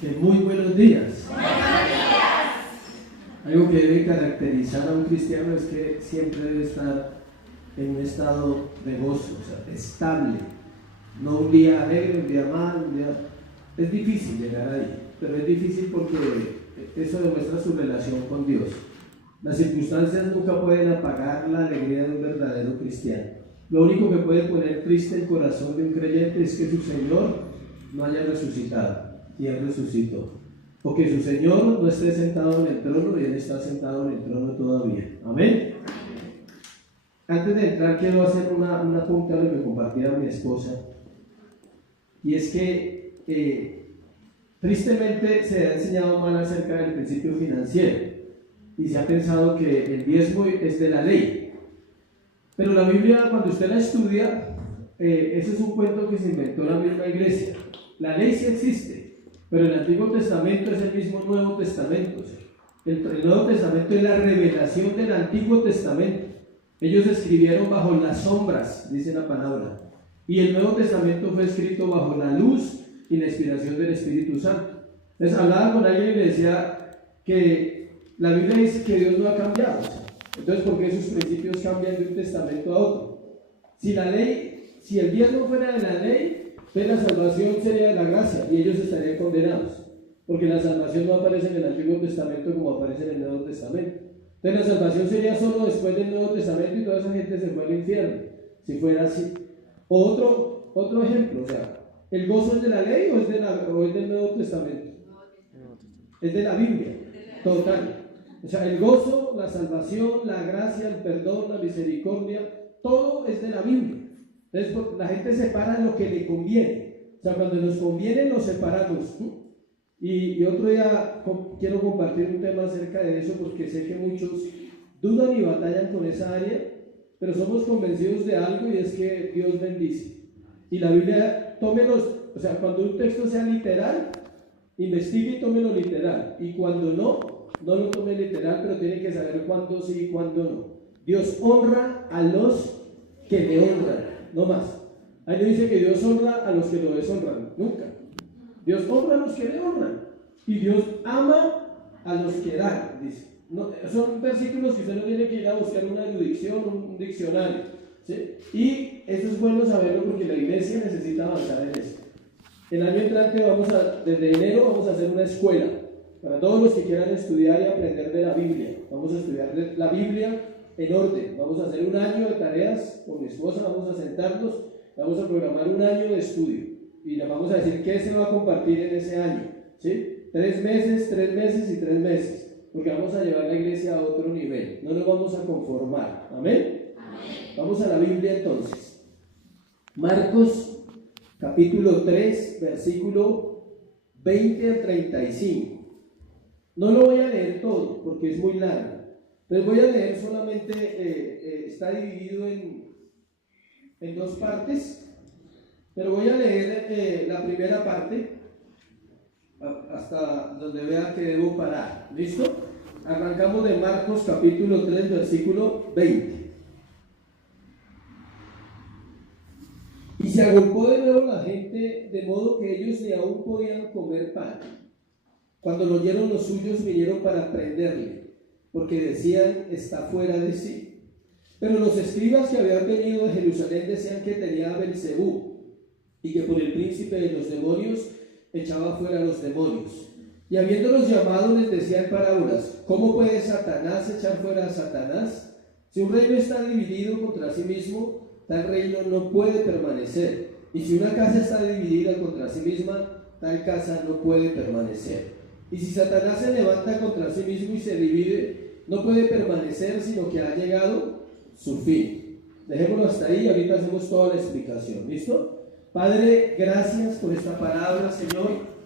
Que muy buenos días. Buenos días. Algo que debe caracterizar a un cristiano es que siempre debe estar en un estado de gozo, o sea, estable. No un día alegre, un día mal, un día... Es difícil llegar ahí, pero es difícil porque eso demuestra su relación con Dios. Las circunstancias nunca pueden apagar la alegría de un verdadero cristiano. Lo único que puede poner triste el corazón de un creyente es que su Señor no haya resucitado y Él resucitó, o que su Señor no esté sentado en el trono y Él está sentado en el trono todavía. Amén. Antes de entrar quiero hacer una apunte a lo que compartía mi esposa, y es que tristemente se ha enseñado mal acerca del principio financiero y se ha pensado que el diezmo es de la ley, pero la Biblia, cuando usted la estudia, ese es un cuento que se inventó la misma iglesia. La ley sí existe, pero el Antiguo Testamento es el mismo Nuevo Testamento. El Nuevo Testamento es la revelación del Antiguo Testamento. Ellos escribieron bajo las sombras, dice la palabra, y el Nuevo Testamento fue escrito bajo la luz y la inspiración del Espíritu Santo. Entonces hablaba con alguien y le decía que la Biblia dice que Dios no ha cambiado. Entonces, ¿por qué sus principios cambian de un testamento a otro? Si el diezmo fuera de la ley, entonces la salvación sería de la gracia y ellos estarían condenados, porque la salvación no aparece en el Antiguo Testamento como aparece en el Nuevo Testamento. Entonces la salvación sería solo después del Nuevo Testamento y toda esa gente se fue al infierno, si fuera así. Otro ejemplo, o sea, ¿el gozo es de la ley o es del Nuevo Testamento? Es de la Biblia, total. O sea, el gozo, la salvación, la gracia, el perdón, la misericordia, todo es de la Biblia. Entonces la gente separa lo que le conviene. O sea, cuando nos conviene nos separamos. Y otro día quiero compartir un tema acerca de eso, porque sé que muchos dudan y batallan con esa área, pero somos convencidos de algo, y es que Dios bendice. Y la Biblia, o sea, cuando un texto sea literal, investigue y tómelo literal. Y cuando no lo tome literal, pero tiene que saber cuándo sí y cuándo no. Dios honra a los que le honran, no más. Ahí no dice que Dios honra a los que lo deshonran, nunca. Dios honra a los que le honran, y Dios ama a los que dan, dice. No, son versículos que usted no tiene que ir a buscar una erudición, un diccionario, ¿sí? Y eso es bueno saberlo porque la iglesia necesita avanzar en eso. El año entrante desde enero vamos a hacer una escuela para todos los que quieran estudiar y aprender de la Biblia. Vamos a estudiar la Biblia en orden. Vamos a hacer un año de tareas con mi esposa, vamos a sentarnos, vamos a programar un año de estudio y le vamos a decir qué se va a compartir en ese año, ¿sí? 3 meses, 3 meses y 3 meses, porque vamos a llevar la iglesia a otro nivel, no nos vamos a conformar. ¿Amén? Amén. Vamos a la Biblia entonces. Marcos capítulo 3, versículo 20 al 35. No lo voy a leer todo porque es muy largo. Les voy a leer solamente, está dividido en 2 partes, pero voy a leer la primera parte hasta donde vea que debo parar. ¿Listo? Arrancamos de Marcos capítulo 3, versículo 20. Y se agolpó de nuevo la gente, de modo que ellos ni aún podían comer pan. Cuando lo oyeron los suyos, vinieron para prenderle, porque decían, está fuera de sí. Pero los escribas que habían venido de Jerusalén decían que tenía a Belzebú, y que por el príncipe de los demonios echaba fuera a los demonios. Y habiéndolos llamado, les decía en parábolas, ¿cómo puede Satanás echar fuera a Satanás? Si un reino está dividido contra sí mismo, tal reino no puede permanecer. Y si una casa está dividida contra sí misma, tal casa no puede permanecer. Y si Satanás se levanta contra sí mismo y se divide, no puede permanecer, sino que ha llegado su fin. Dejémoslo hasta ahí y ahorita hacemos toda la explicación. ¿Listo? Padre, gracias por esta palabra, Señor.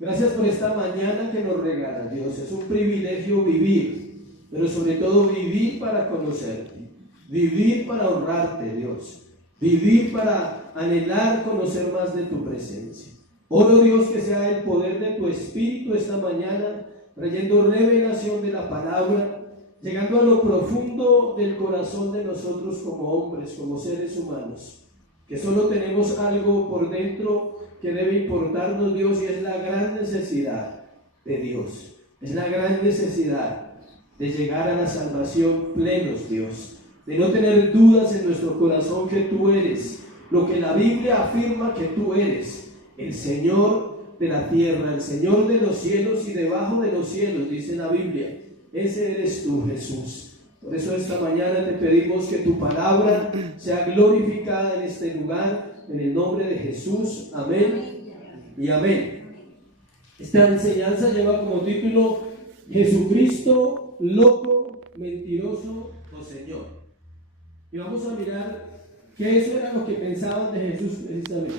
Gracias por esta mañana que nos regala, Dios. Es un privilegio vivir, pero sobre todo vivir para conocerte, vivir para honrarte, Dios, vivir para anhelar conocer más de tu presencia. Oro, Dios, que sea el poder de tu Espíritu esta mañana, trayendo revelación de la palabra, llegando a lo profundo del corazón de nosotros como hombres, como seres humanos, que solo tenemos algo por dentro que debe importarnos Dios y es la gran necesidad de Dios. Es la gran necesidad de llegar a la salvación plenos, Dios. De no tener dudas en nuestro corazón que tú eres lo que la Biblia afirma que tú eres, el Señor de la tierra, el Señor de los cielos y debajo de los cielos, dice la Biblia. Ese eres tú, Jesús. Por eso esta mañana te pedimos que tu palabra sea glorificada en este lugar, en el nombre de Jesús. Amén y amén. Esta enseñanza lleva como título Jesucristo, loco, mentiroso o Señor. Y vamos a mirar que eso era lo que pensaban de Jesús precisamente.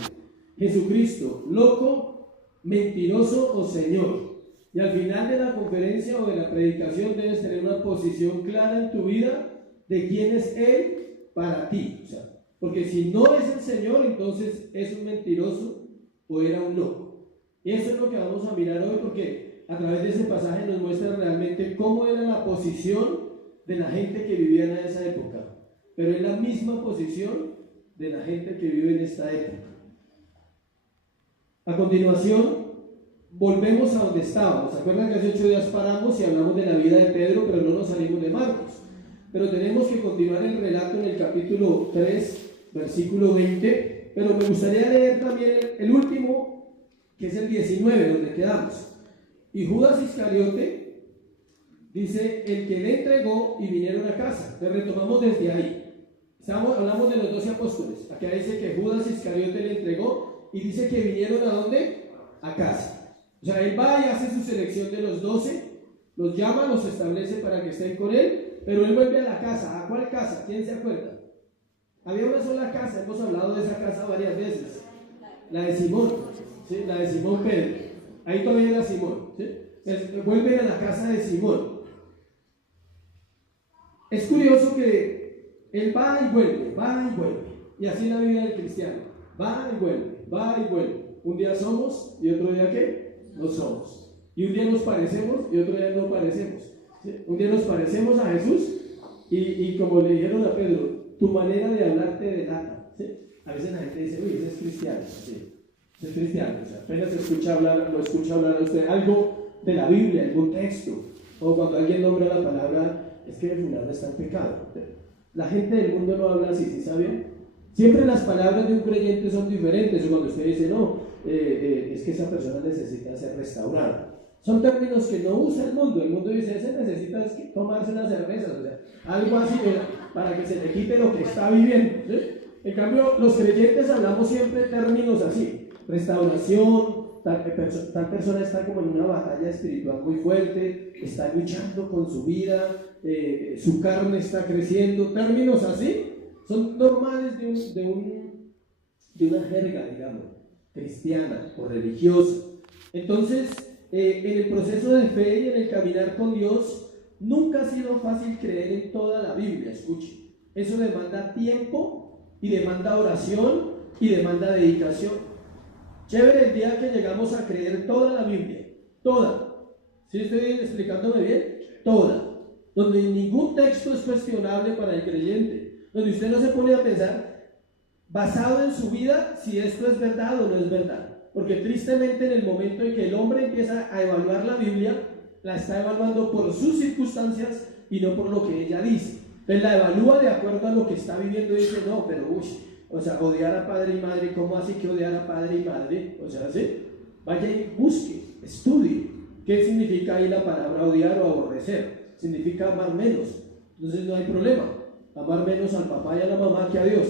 Jesucristo, loco, mentiroso o Señor. Y al final de la conferencia o de la predicación debes tener una posición clara en tu vida de quién es Él para ti. O sea, porque si no es el Señor, entonces es un mentiroso o era un loco. Y eso es lo que vamos a mirar hoy, porque a través de ese pasaje nos muestra realmente cómo era la posición de la gente que vivía en esa época. Pero es la misma posición de la gente que vive en esta época. A continuación, volvemos a donde estábamos. ¿Se acuerdan que hace 8 días paramos y hablamos de la vida de Pedro, pero no nos salimos de Marcos? Pero tenemos que continuar el relato en el capítulo 3, versículo 20, pero me gustaría leer también el último, que es el 19, donde quedamos. Y Judas Iscariote dice, el que le entregó y vinieron a casa. Le retomamos desde ahí. Hablamos de los 12 apóstoles. Acá dice que Judas Iscariote le entregó y dice que vinieron ¿a dónde? A casa. O sea, él va y hace su selección de los 12, los llama, los establece para que estén con él, pero él vuelve a la casa. ¿A cuál casa? ¿Quién se acuerda? Había una sola casa, hemos hablado de esa casa varias veces. La de Simón, ¿sí? La de Simón Pedro. Ahí todavía era Simón, ¿sí? Entonces, vuelven a la casa de Simón. Es curioso que él va y vuelve, y así es la vida del cristiano, va y vuelve. Un día somos y otro día ¿qué? No somos. Y un día nos parecemos y otro día no parecemos. ¿Sí? Un día nos parecemos a Jesús y como le dijeron a Pedro, tu manera de hablar te delata. ¿Sí? A veces la gente dice, uy, ese es cristiano. ¿Sí? Ese es cristiano. O sea, apenas lo escucha hablar a usted algo de la Biblia, algún texto, o cuando alguien nombra la palabra, es que el fulano está en pecado. La gente del mundo no habla así, ¿sí sabían? Siempre las palabras de un creyente son diferentes. O cuando usted dice, no, es que esa persona necesita ser restaurada. Son términos que no usa el mundo. El mundo dice, ese necesita tomarse unas cervezas, o sea, algo así para que se le quite lo que está viviendo. ¿Sí? En cambio, los creyentes hablamos siempre términos así: restauración, tal persona está como en una batalla espiritual muy fuerte, está luchando con su vida, su carne está creciendo. Términos así son normales de una jerga, digamos, cristiana o religiosa. Entonces, en el proceso de fe y en el caminar con Dios, nunca ha sido fácil creer en toda la Biblia. Escuche, eso demanda tiempo y demanda oración y demanda dedicación. Chévere el día que llegamos a creer toda la Biblia, toda. ¿Sí estoy explicándome bien? Toda. Donde ningún texto es cuestionable para el creyente. Donde usted no se pone a pensar, basado en su vida, si esto es verdad o no es verdad. Porque tristemente en el momento en que el hombre empieza a evaluar la Biblia, la está evaluando por sus circunstancias y no por lo que ella dice. Entonces la evalúa de acuerdo a lo que está viviendo y dice, no, pero o sea, odiar a padre y madre, ¿cómo así que odiar a padre y madre? O sea, ¿sí? Vaya y busque, estudie. ¿Qué significa ahí la palabra odiar o aborrecer? Significa amar menos. Entonces no hay problema. Amar menos al papá y a la mamá que a Dios.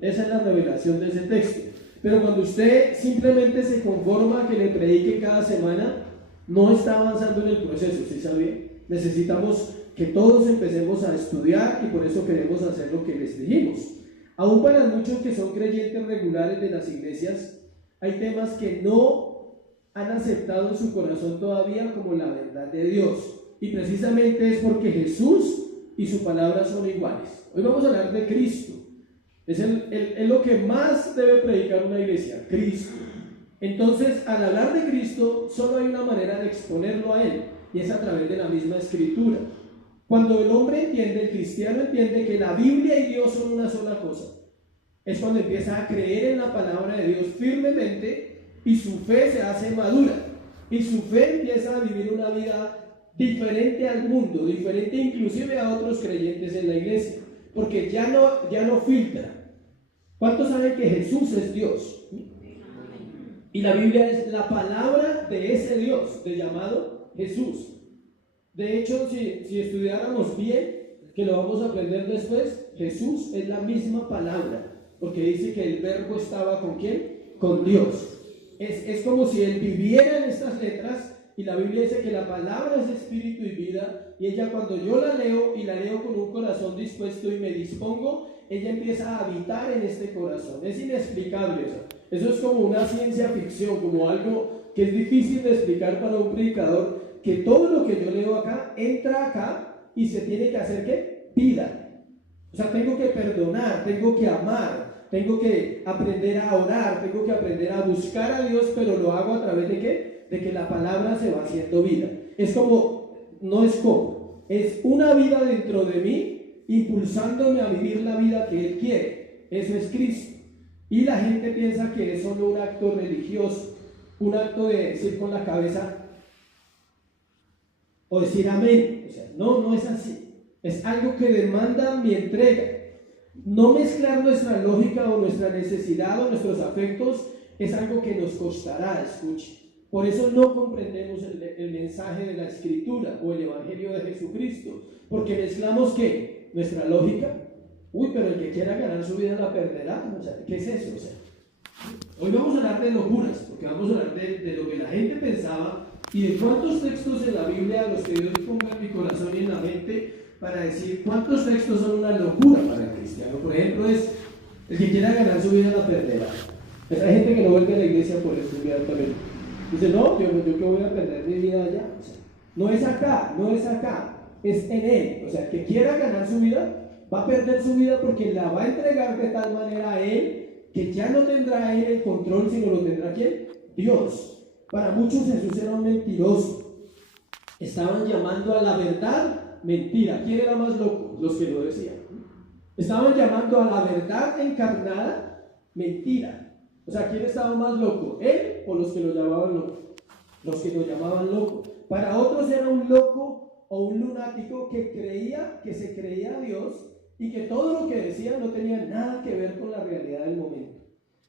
Esa es la revelación de ese texto. Pero cuando usted simplemente se conforma a que le predique cada semana, no está avanzando en el proceso, ¿sí sabía? Necesitamos que todos empecemos a estudiar y por eso queremos hacer lo que les dijimos. Aún para muchos que son creyentes regulares de las iglesias, hay temas que no han aceptado en su corazón todavía como la verdad de Dios. Y precisamente es porque Jesús y su palabra son iguales. Hoy vamos a hablar de Cristo. Es lo que más debe predicar una iglesia, Cristo. Entonces, al hablar de Cristo, solo hay una manera de exponerlo a Él, y es a través de la misma Escritura. Cuando el hombre entiende, el cristiano entiende que la Biblia y Dios son una sola cosa. Es cuando empieza a creer en la palabra de Dios firmemente y su fe se hace madura. Y su fe empieza a vivir una vida diferente al mundo, diferente inclusive a otros creyentes en la iglesia, porque ya no filtra. ¿Cuántos saben que Jesús es Dios? Y la Biblia es la palabra de ese Dios, de llamado Jesús. De hecho, si estudiáramos bien, que lo vamos a aprender después, Jesús es la misma palabra, porque dice que el verbo estaba ¿con quién? Con Dios. Es como si Él viviera en estas letras, y la Biblia dice que la palabra es espíritu y vida, y ella cuando yo la leo, y la leo con un corazón dispuesto y me dispongo, ella empieza a habitar en este corazón. Es inexplicable eso. Eso es como una ciencia ficción, como algo que es difícil de explicar para un predicador, que todo lo que yo leo acá, entra acá, y se tiene que hacer ¿qué? Vida. O sea, tengo que perdonar, tengo que amar, tengo que aprender a orar, tengo que aprender a buscar a Dios, pero lo hago a través de ¿qué? De que la palabra se va haciendo vida. Es como, no es como, es una vida dentro de mí, impulsándome a vivir la vida que Él quiere. Eso es Cristo. Y la gente piensa que es solo un acto religioso, un acto de decir con la cabeza o decir amén. O sea, no es así. Es algo que demanda mi entrega. No mezclar nuestra lógica o nuestra necesidad o nuestros afectos es algo que nos costará, escuche. Por eso no comprendemos el mensaje de la Escritura o el Evangelio de Jesucristo, porque mezclamos ¿qué? Nuestra lógica. Uy, pero el que quiera ganar su vida la perderá. O sea, ¿qué es eso? O sea, hoy vamos a hablar de locuras, porque vamos a hablar de lo que la gente pensaba y de cuántos textos en la Biblia, los que Dios ponga en mi corazón y en la mente, para decir cuántos textos son una locura para el cristiano. Por ejemplo, es el que quiera ganar su vida la perderá. Hay gente que no vuelve a la iglesia por eso inmediatamente. Dice, no, yo que voy a perder mi vida allá. O sea, no es acá, es en Él. O sea, el que quiera ganar su vida va a perder su vida porque la va a entregar de tal manera a Él que ya no tendrá Él el control, sino lo tendrá ¿quién? Dios. Para muchos Jesús era un mentiroso. Estaban llamando a la verdad mentira. ¿Quién era más loco? Los que lo decían. Estaban llamando a la verdad encarnada mentira. O sea, ¿quién estaba más loco? ¿Él o los que lo llamaban loco? Los que lo llamaban loco. Para otros era un loco o un lunático que se creía Dios y que todo lo que decía no tenía nada que ver con la realidad del momento.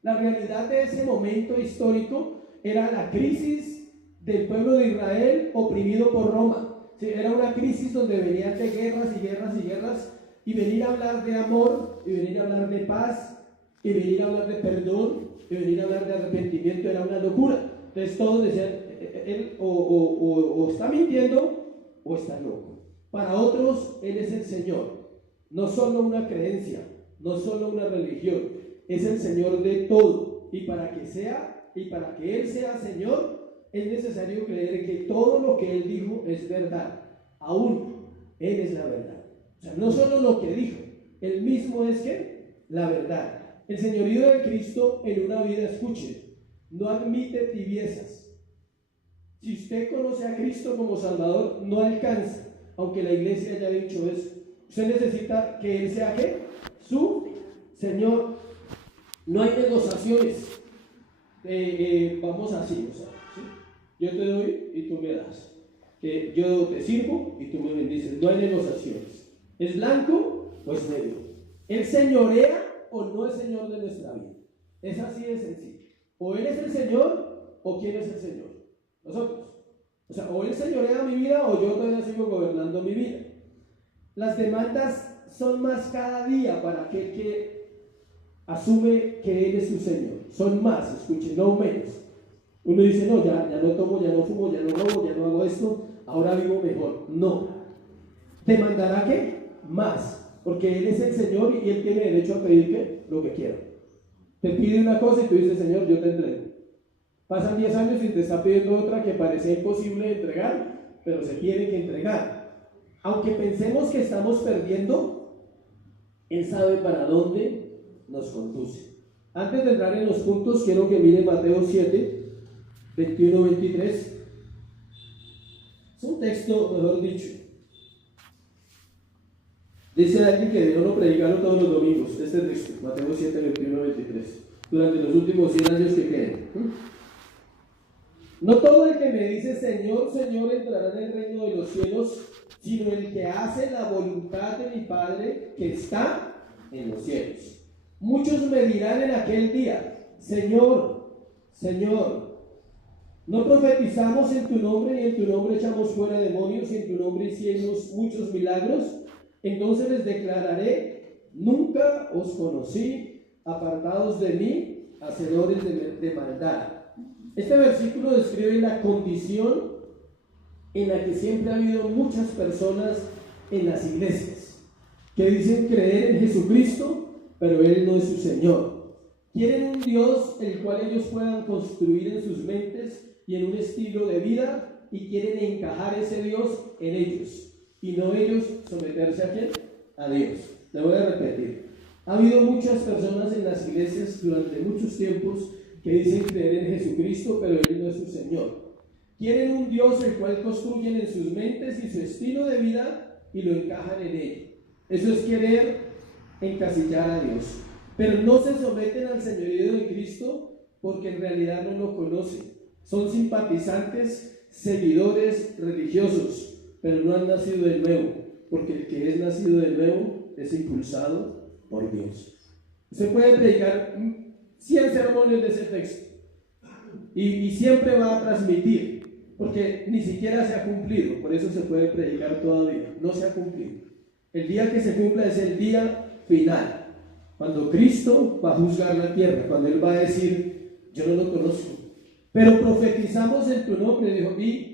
La realidad de ese momento histórico era la crisis del pueblo de Israel oprimido por Roma. Sí, era una crisis donde venían de guerras y guerras y guerras, y venir a hablar de amor, y venir a hablar de paz, y venir a hablar de perdón, y venir a hablar de arrepentimiento era una locura. Entonces todos decían, él o está mintiendo o está loco. Para otros, Él es el Señor. No solo una creencia, no solo una religión, es el Señor de todo. Y para que Él sea Señor, es necesario creer que todo lo que Él dijo es verdad. Aún Él es la verdad. O sea, no solo lo que dijo, Él mismo es que la verdad. El señorío de Cristo en una vida, escuche, no admite tibiezas. Si usted conoce a Cristo como Salvador, no alcanza, aunque la iglesia haya dicho eso. Usted necesita que Él sea ¿qué? Su Señor. No hay negociaciones. Vamos así, o sea, ¿sí? Yo te doy y tú me das. Yo te sirvo y tú me bendices. No hay negociaciones. ¿Es blanco o es negro? ¿Él señorea o no es Señor de nuestra vida? Es así de sencillo. O Él es el Señor o ¿quién es el Señor? Nosotros. O sea, o Él señorea mi vida o yo todavía sigo gobernando mi vida. Las demandas son más cada día para aquel que asume que Él es su Señor. Son más, escuchen, no menos. Uno dice, no, ya no tomo, ya no fumo, ya no robo, ya no hago esto, ahora vivo mejor. No. ¿Demandará qué? Más. Porque Él es el Señor y Él tiene derecho a pedir ¿qué? Lo que quiera. Te pide una cosa y tú dices, Señor, yo te entrego. Pasan 10 años y te está pidiendo otra que parece imposible de entregar, pero se tiene que entregar. Aunque pensemos que estamos perdiendo, Él sabe para dónde nos conduce. Antes de entrar en los puntos, quiero que miren Mateo 7, 21-23. Es un texto, mejor dicho, Dice alguien que debió no predicarlo todos los domingos, este texto, Mateo 7, 21, 23, durante los últimos 100 años que queden. No todo el que me dice Señor, Señor entrará en el reino de los cielos, sino el que hace la voluntad de mi Padre que está en los cielos. Muchos me dirán en aquel día, Señor, Señor, ¿no profetizamos en tu nombre y en tu nombre echamos fuera demonios y en tu nombre hicimos muchos milagros? Entonces les declararé, nunca os conocí, apartados de mí, hacedores de maldad. Este versículo describe la condición en la que siempre ha habido muchas personas en las iglesias, que dicen creer en Jesucristo, pero Él no es su Señor. Quieren un Dios el cual ellos puedan construir en sus mentes y en un estilo de vida, y quieren encajar ese Dios en ellos, y no ellos someterse a ¿quién? A Dios. Le voy a repetir. Ha habido muchas personas en las iglesias durante muchos tiempos que dicen creer en Jesucristo, pero Él no es su Señor. Quieren un Dios el cual construyen en sus mentes y su estilo de vida y lo encajan en él. Eso es querer encasillar a Dios. Pero no se someten al señorío de Cristo porque en realidad no lo conocen. Son simpatizantes, seguidores religiosos, pero no han nacido de nuevo, porque el que es nacido de nuevo es impulsado por Dios. Se puede predicar 100 sermones de ese texto y siempre va a transmitir, porque ni siquiera se ha cumplido. Por eso se puede predicar todavía, no se ha cumplido. El día que se cumpla es el día final, cuando Cristo va a juzgar la tierra, cuando Él va a decir, yo no lo conozco, pero profetizamos en tu nombre. Dijo, y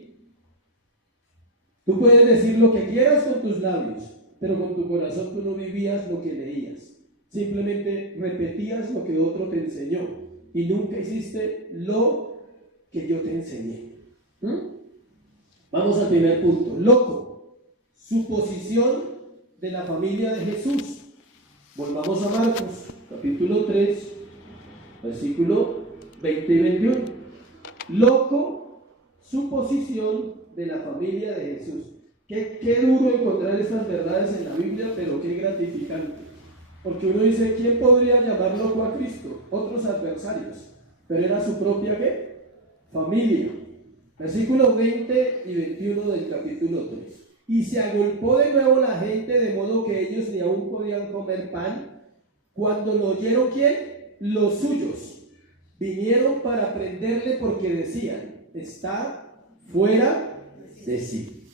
tú puedes decir lo que quieras con tus labios, pero con tu corazón tú no vivías lo que leías. Simplemente repetías lo que otro te enseñó y nunca hiciste lo que yo te enseñé. Vamos al primer punto. Loco, suposición de la familia de Jesús. Volvamos a Marcos, capítulo 3, versículo 20 y 21. Loco, suposición de la familia de Jesús. Qué duro encontrar estas verdades en la Biblia, pero qué gratificante. Porque uno dice, ¿quién podría llamar loco a Cristo? Otros adversarios. Pero era su propia ¿qué? Familia. Versículos 20 y 21 del capítulo 3. Y se agolpó de nuevo la gente, de modo que ellos ni aún podían comer pan. Cuando lo oyeron, ¿quién? Los suyos. Vinieron para prenderle porque decían, está fuera de sí.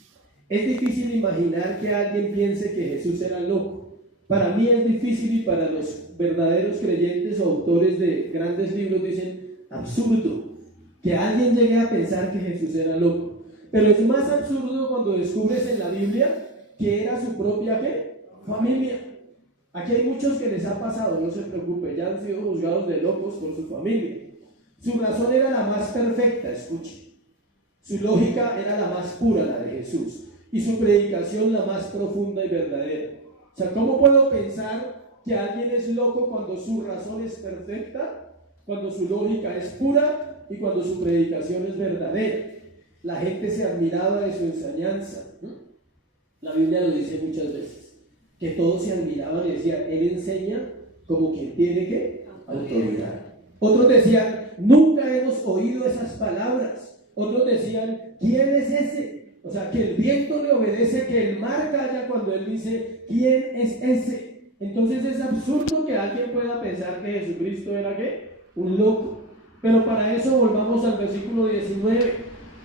Es difícil imaginar que alguien piense que Jesús era loco. Para mí es difícil, y para los verdaderos creyentes o autores de grandes libros dicen absurdo que alguien llegue a pensar que Jesús era loco. Pero es más absurdo cuando descubres en la Biblia que era su propia ¿qué? Familia. Aquí hay muchos que les ha pasado, no se preocupe, ya han sido juzgados de locos por su familia. Su razón era la más perfecta, escuche. Su lógica era la más pura, la de Jesús, y su predicación la más profunda y verdadera. O sea, ¿cómo puedo pensar que alguien es loco cuando su razón es perfecta, cuando su lógica es pura y cuando su predicación es verdadera? La gente se admiraba de su enseñanza. La Biblia lo dice muchas veces, que todos se admiraban y decían, Él enseña como quien tiene ¿qué? Autoridad. Otros decían, nunca hemos oído esas palabras. Otros decían, ¿quién es ese? O sea, que el viento le obedece, que el mar calla cuando Él dice, ¿quién es ese? Entonces es absurdo que alguien pueda pensar que Jesucristo era ¿qué? Un loco. Pero para eso volvamos al versículo 19.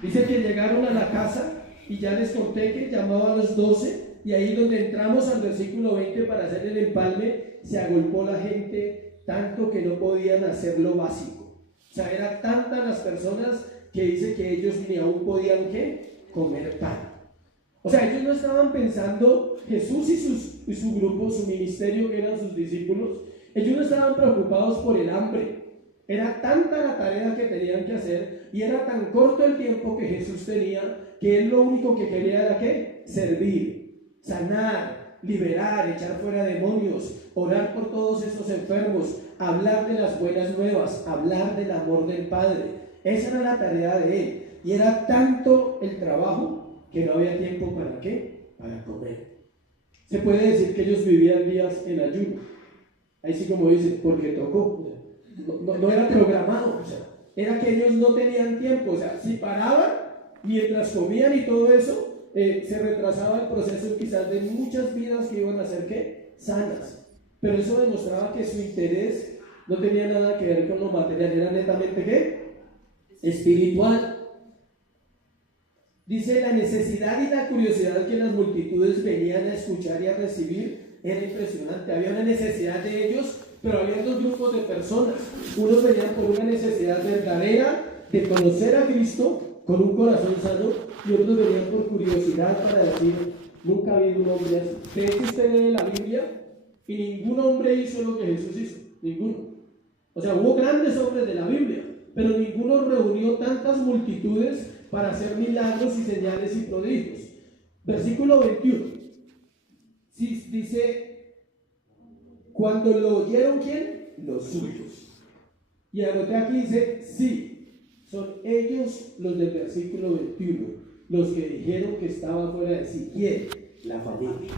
Dice que llegaron a la casa y ya les conté que llamaba a los 12, y ahí donde entramos al versículo 20 para hacer el empalme, se agolpó la gente tanto que no podían hacer lo básico. O sea, eran tantas las personas que dice que ellos ni aún podían ¿qué? Comer pan. O sea, ellos no estaban pensando, Jesús y su grupo, su ministerio, que eran sus discípulos, ellos no estaban preocupados por el hambre. Era tanta la tarea que tenían que hacer y era tan corto el tiempo que Jesús tenía, que Él lo único que quería era ¿qué? Servir, sanar, liberar, echar fuera demonios, orar por todos esos enfermos, hablar de las buenas nuevas, hablar del amor del Padre. Esa era la tarea de Él. Y era tanto el trabajo que no había tiempo para ¿qué? Para comer. Se puede decir que ellos vivían días en ayuno. Ahí sí, como dice, porque tocó. No era programado, o sea, era que ellos no tenían tiempo. O sea, si paraban mientras comían y todo eso, se retrasaba el proceso quizás de muchas vidas que iban a ser ¿qué? Sanas. Pero eso demostraba que su interés no tenía nada que ver con lo material, era netamente ¿qué? Espiritual. Dice, la necesidad y la curiosidad que las multitudes venían a escuchar y a recibir era impresionante. Había una necesidad de ellos, pero había dos grupos de personas. Unos venían por una necesidad verdadera de conocer a Cristo con un corazón sano, y otros venían por curiosidad para decir, nunca ha habido un hombre así. De hecho, usted lee la Biblia y ningún hombre hizo lo que Jesús hizo, ninguno. O sea, hubo grandes hombres de la Biblia, pero ninguno reunió tantas multitudes para hacer milagros y señales y prodigios. Versículo 21. Sí, dice, cuando lo oyeron, ¿quién? Los suyos. Y anoté aquí, dice, sí, son ellos los del versículo 21, los que dijeron que estaba fuera de sí. ¿Quién? La familia.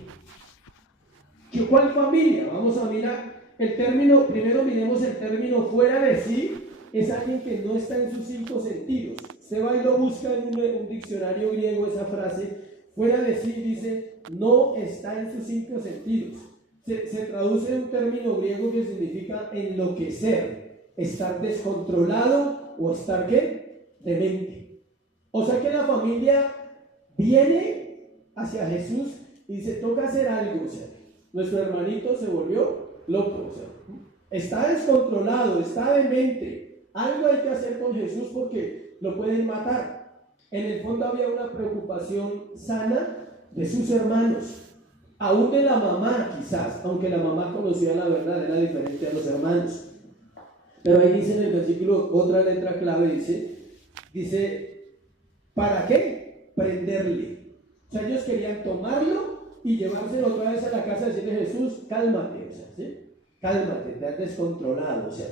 ¿Cuál familia? Vamos a mirar el término, primero miremos el término fuera de sí. Es alguien que no está en sus 5 sentidos. Usted va y lo busca en un diccionario griego, esa frase, fuera de sí, dice, no está en sus 5 sentidos. Se traduce en un término griego que significa enloquecer, estar descontrolado o estar, ¿qué? Demente. O sea que la familia viene hacia Jesús y dice, toca hacer algo. O sea, nuestro hermanito se volvió loco, o sea, está descontrolado, está demente. Algo hay que hacer con Jesús porque lo pueden matar. En el fondo había una preocupación sana de sus hermanos, aún de la mamá quizás, aunque la mamá conocía la verdad, era diferente a los hermanos. Pero ahí dice en el versículo, otra letra clave dice, ¿para qué? Prenderle. O sea, ellos querían tomarlo y llevárselo otra vez a la casa y decirle, Jesús, cálmate, o sea, ¿sí? Cálmate, te has descontrolado, o sea,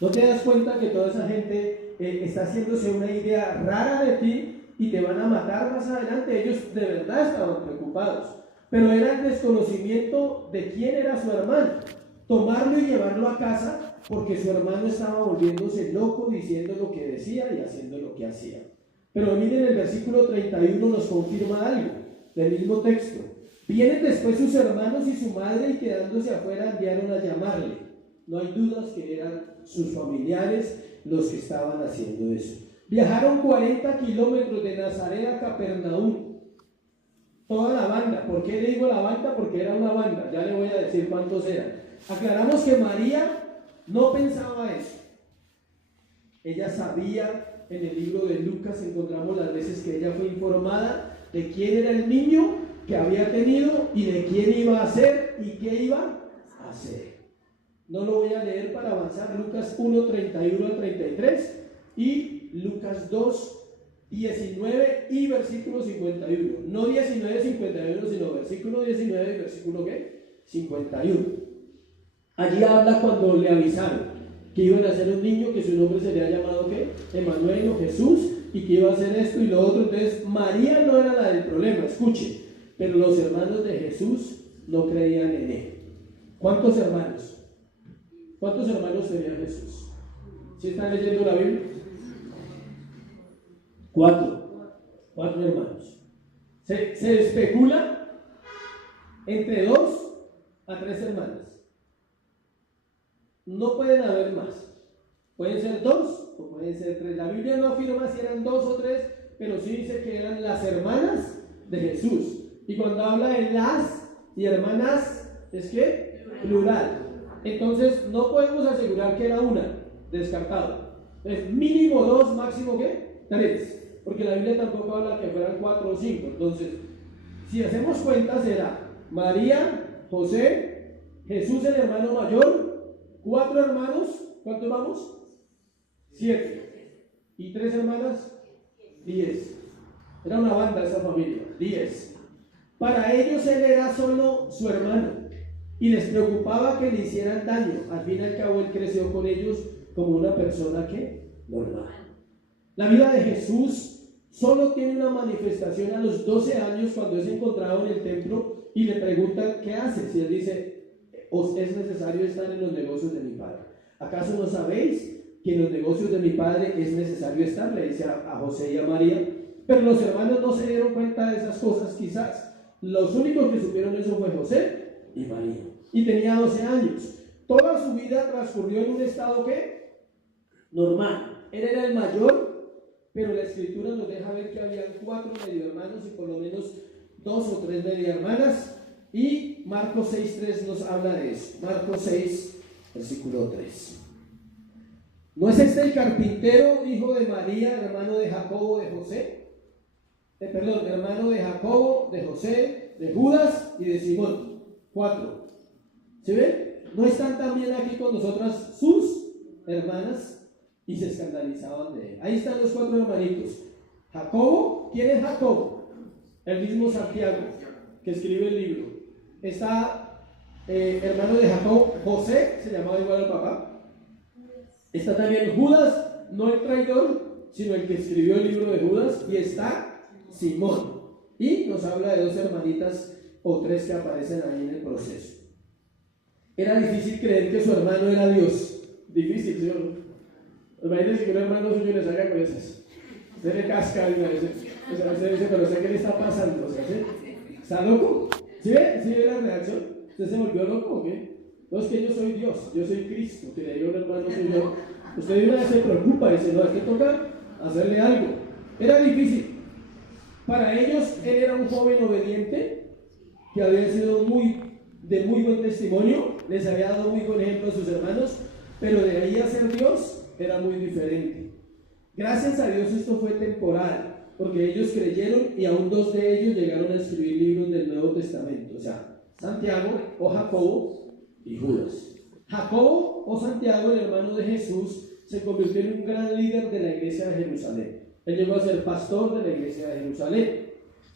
¿no te das cuenta que toda esa gente está haciéndose una idea rara de ti y te van a matar más adelante? Ellos de verdad estaban preocupados, pero era el desconocimiento de quién era su hermano. Tomarlo y llevarlo a casa porque su hermano estaba volviéndose loco, diciendo lo que decía y haciendo lo que hacía. Pero miren, el versículo 31 nos confirma algo del mismo texto. Vienen después sus hermanos y su madre, y quedándose afuera enviaron a llamarle. No hay dudas que eran sus familiares los que estaban haciendo eso. Viajaron 40 kilómetros de Nazaret a Capernaum. Toda la banda. ¿Por qué le digo la banda? Porque era una banda. Ya le voy a decir cuántos eran. Aclaramos que María no pensaba eso. Ella sabía, en el libro de Lucas encontramos las veces que ella fue informada de quién era el niño que había tenido y de quién iba a ser y qué iba a hacer. No lo voy a leer para avanzar. Lucas 1, 31 al 33 y Lucas 2, 19 y versículo 51. No 19, 51, sino versículo 19 y versículo ¿qué? 51. Allí habla cuando le avisaron que iban a ser un niño, que su nombre sería llamado ¿qué? Emanuel o Jesús, y que iba a hacer esto y lo otro. Entonces María no era la del problema, escuche, pero los hermanos de Jesús no creían en él. ¿Cuántos hermanos? ¿Cuántos hermanos tenía Jesús? ¿Sí están leyendo la Biblia? 4 hermanos. Se especula entre 2 a 3 hermanas. No pueden haber más. Pueden ser 2 o pueden ser 3. La Biblia no afirma si eran 2 o 3, pero sí dice que eran las hermanas de Jesús. Y cuando habla de las y hermanas, ¿es qué? Plural. Entonces no podemos asegurar que era una, descartado. Es mínimo 2, máximo ¿qué? 3. Porque la Biblia tampoco habla que fueran 4 o 5. Entonces, si hacemos cuentas, será María, José, Jesús el hermano mayor, 4 hermanos, ¿cuántos vamos? 7. ¿Y 3 hermanas? 10. Era una banda esa familia, 10. Para ellos él era solo su hermano y les preocupaba que le hicieran daño. Al fin y al cabo él creció con ellos como una persona que normal. La vida de Jesús Solo tiene una manifestación a los 12 años cuando es encontrado en el templo y le preguntan qué hace. Si él dice, os es necesario estar en los negocios de mi padre. ¿Acaso no sabéis que en los negocios de mi padre es necesario estar? Le dice a José y a María. Pero los hermanos no se dieron cuenta de esas cosas quizás. Los únicos que supieron eso fue José y María. Y tenía 12 años. Toda su vida transcurrió en un estado ¿qué? Normal. Él era el mayor, pero la escritura nos deja ver que habían 4 medio hermanos y por lo menos 2 o 3 media hermanas. Y Marcos 6:3 nos habla de eso. Marcos 6, versículo 3. ¿No es este el carpintero, hijo de María, hermano de Jacobo, de José? Hermano de Jacobo, de José, de Judas y de Simón. 4. ¿Sí ven? ¿No están también aquí con nosotras sus hermanas? Y se escandalizaban de él. Ahí están los 4 hermanitos. Jacobo, ¿quién es Jacobo? El mismo Santiago, que escribe el libro. Está hermano de Jacobo, José, se llamaba igual al papá. Está también Judas, no el traidor, sino el que escribió el libro de Judas. Y está Simón. Y nos habla de 2 hermanitas o 3 que aparecen ahí en el proceso. Era difícil creer que su hermano era Dios. Difícil, ¿sí o no? Imagínense que un hermano suyo le salga con esas. Usted le casca y usted dice, pero ¿qué le está pasando? O sea, ¿sí? ¿Está loco? ¿Sí ve? ¿Sí ve la reacción? ¿Usted se volvió loco o qué? No, es que yo soy Dios, yo soy Cristo, que le diga un hermano suyo. Usted de una vez se preocupa y dice, no, es que toca hacerle algo. Era difícil. Para ellos, él era un joven obediente que había sido de muy buen testimonio, les había dado muy buen ejemplo a sus hermanos, pero de ahí a ser Dios era muy diferente. Gracias a Dios esto fue temporal, porque ellos creyeron y aún 2 de ellos llegaron a escribir libros del Nuevo Testamento, o sea, Santiago o Jacobo y Judas. Jacobo o Santiago, el hermano de Jesús, se convirtió en un gran líder de la iglesia de Jerusalén. Él llegó a ser pastor de la iglesia de Jerusalén.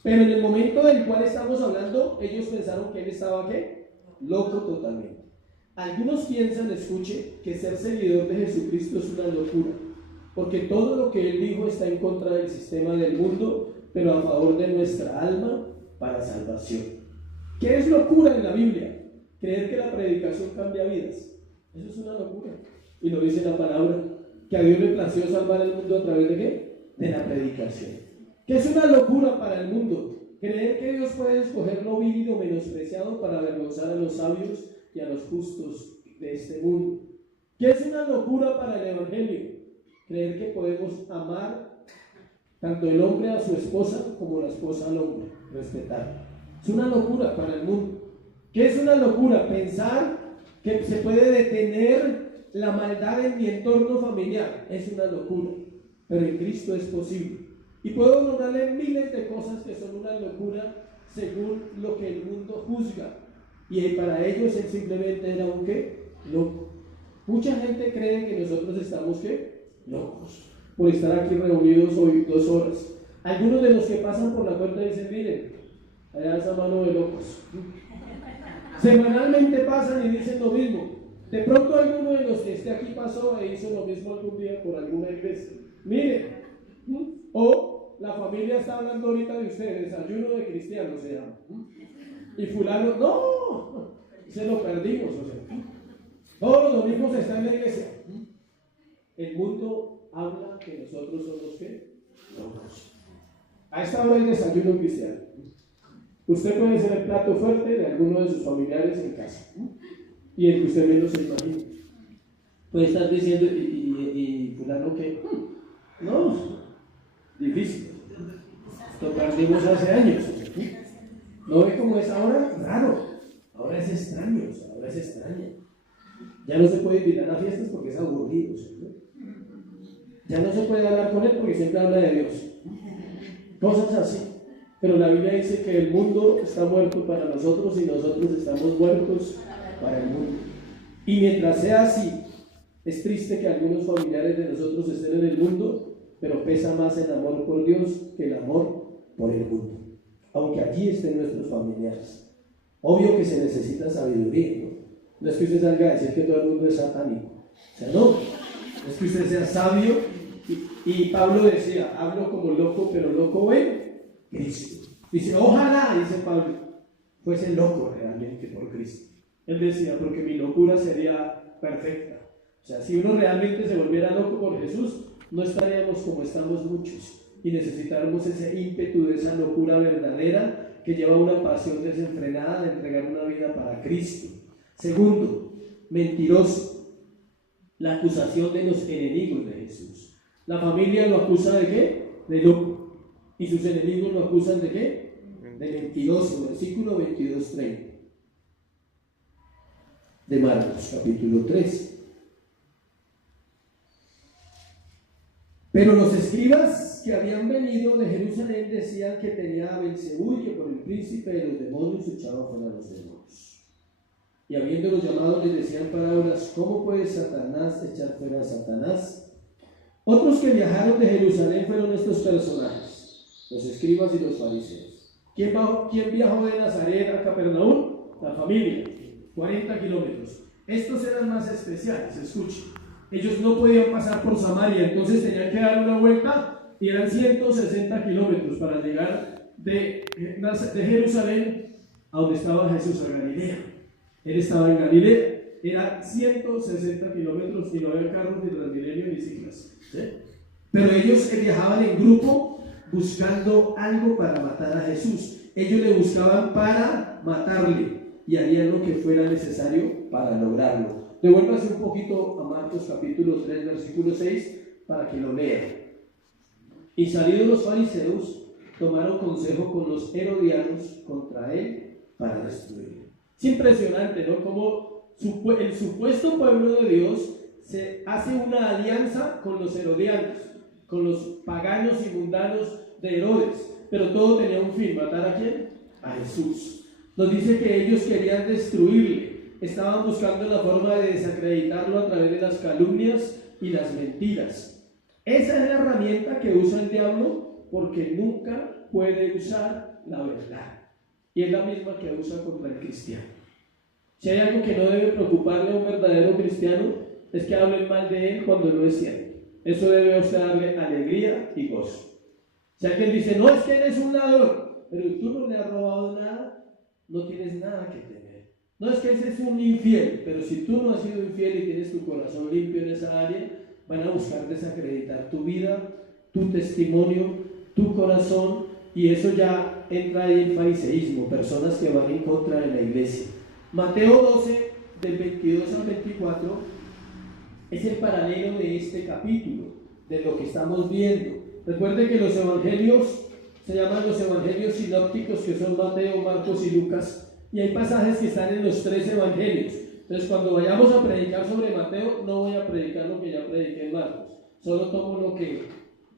Pero en el momento del cual estamos hablando, ellos pensaron que él estaba ¿qué? Loco totalmente. Algunos piensan, escuche, que ser seguidor de Jesucristo es una locura, porque todo lo que él dijo está en contra del sistema del mundo, pero a favor de nuestra alma para salvación. ¿Qué es locura en la Biblia? Creer que la predicación cambia vidas. Eso es una locura. Y lo dice la palabra, que a Dios le plació salvar el mundo a través de ¿qué? De la predicación. ¿Qué es una locura para el mundo? Creer que Dios puede escoger lo vil y lo menospreciado para avergonzar a los sabios y a los justos de este mundo. ¿Qué es una locura para el Evangelio? Creer que podemos amar tanto el hombre a su esposa como la esposa al hombre, respetar. Es una locura para el mundo. ¿Qué es una locura? Pensar que se puede detener la maldad en mi entorno familiar. Es una locura, pero en Cristo es posible. Y puedo nombrarle miles de cosas que son una locura según lo que el mundo juzga. Y para ellos él simplemente era un ¿qué? Loco. Mucha gente cree que nosotros estamos ¿qué? Locos por estar aquí reunidos hoy 2 horas. Algunos de los que pasan por la puerta dicen, miren, allá esa mano de locos. Semanalmente pasan y dicen lo mismo. De pronto alguno de los que esté aquí pasó e hizo lo mismo algún día por alguna iglesia. Miren, o la familia está hablando ahorita de ustedes, desayuno de cristianos se llama. Y fulano, no, se lo perdimos, o sea. Todos los domingos está en la iglesia. El mundo habla que nosotros somos ¿qué? Locos. A esta hora hay desayuno cristiano. Usted puede ser el plato fuerte de alguno de sus familiares en casa. Y el que usted menos se imagina. Puede estar diciendo, y fulano que, no, difícil. Lo perdimos hace años. ¿No ve cómo es ahora? Raro. Ahora es extraño, ahora es extraña. Ya no se puede invitar a fiestas porque es aburrido. ¿Sí? Ya no se puede hablar con él porque siempre habla de Dios. Cosas así. Pero la Biblia dice que el mundo está muerto para nosotros y nosotros estamos muertos para el mundo. Y mientras sea así, es triste que algunos familiares de nosotros estén en el mundo, pero pesa más el amor por Dios que el amor por el mundo. Aunque allí estén nuestros familiares. Obvio que se necesita sabiduría, ¿no? No es que usted salga a decir que todo el mundo es satánico. O sea, no. Es que usted sea sabio Y Pablo decía, hablo como loco, pero loco en Cristo. Dice, ojalá, dice Pablo, fuese loco realmente por Cristo. Él decía, porque mi locura sería perfecta. O sea, si uno realmente se volviera loco por Jesús, no estaríamos como estamos muchos. Y necesitamos ese ímpetu de esa locura verdadera que lleva a una pasión desenfrenada de entregar una vida para Cristo. Segundo, mentiroso. La acusación de los enemigos de Jesús. La familia lo acusa de ¿qué? De loco. Y sus enemigos lo acusan de ¿qué? De mentiroso. Versículo 22-30 de Marcos, capítulo 3. Pero los escribas que habían venido de Jerusalén decían que tenía a Belcebú y que por el príncipe de los demonios echaba fuera a los demonios. Y habiéndolos llamado les decían parábolas: ¿cómo puede Satanás echar fuera a Satanás? Otros que viajaron de Jerusalén fueron estos personajes, los escribas y los fariseos. ¿Quién viajó de Nazaret a Capernaum? La familia, 40 kilómetros. Estos eran más especiales, escuchen. Ellos no podían pasar por Samaria, entonces tenían que dar una vuelta y eran 160 kilómetros para llegar de Jerusalén a donde estaba Jesús, a Galilea. Él estaba en Galilea, era 160 kilómetros y no había carros ni Transmilenio ni ciclas. ¿Sí? Pero ellos viajaban en grupo buscando algo para matar a Jesús. Ellos le buscaban para matarle y harían lo que fuera necesario para lograrlo. Devuélvase un poquito a Marcos capítulo 3, versículo 6, para que lo lean. Y salidos los fariseos, tomaron consejo con los herodianos contra él para destruirlo. Es impresionante, ¿no? Como el supuesto pueblo de Dios se hace una alianza con los herodianos, con los paganos y mundanos de Herodes, pero todo tenía un fin: ¿matar a quién? A Jesús. Nos dice que ellos querían destruirle. Estaban buscando la forma de desacreditarlo a través de las calumnias y las mentiras. Esa es la herramienta que usa el diablo, porque nunca puede usar la verdad. Y es la misma que usa contra el cristiano. Si hay algo que no debe preocuparle a un verdadero cristiano, es que hablen mal de él cuando no es cierto. Eso debe a usted darle alegría y gozo. Si alguien dice, no, es que él es un ladrón, pero tú no le has robado nada, no tienes nada que temer. No es que ese es un infiel, pero si tú no has sido infiel y tienes tu corazón limpio en esa área, van a buscar desacreditar tu vida, tu testimonio, tu corazón, y eso ya entra ahí el fariseísmo, personas que van en contra de la iglesia. Mateo 12, del 22 al 24, es el paralelo de este capítulo, de lo que estamos viendo. Recuerden que los evangelios se llaman los evangelios sinópticos, que son Mateo, Marcos y Lucas. Y hay pasajes que están en los 3 evangelios. Entonces, cuando vayamos a predicar sobre Mateo, no voy a predicar lo que ya prediqué en Marcos. Solo tomo lo que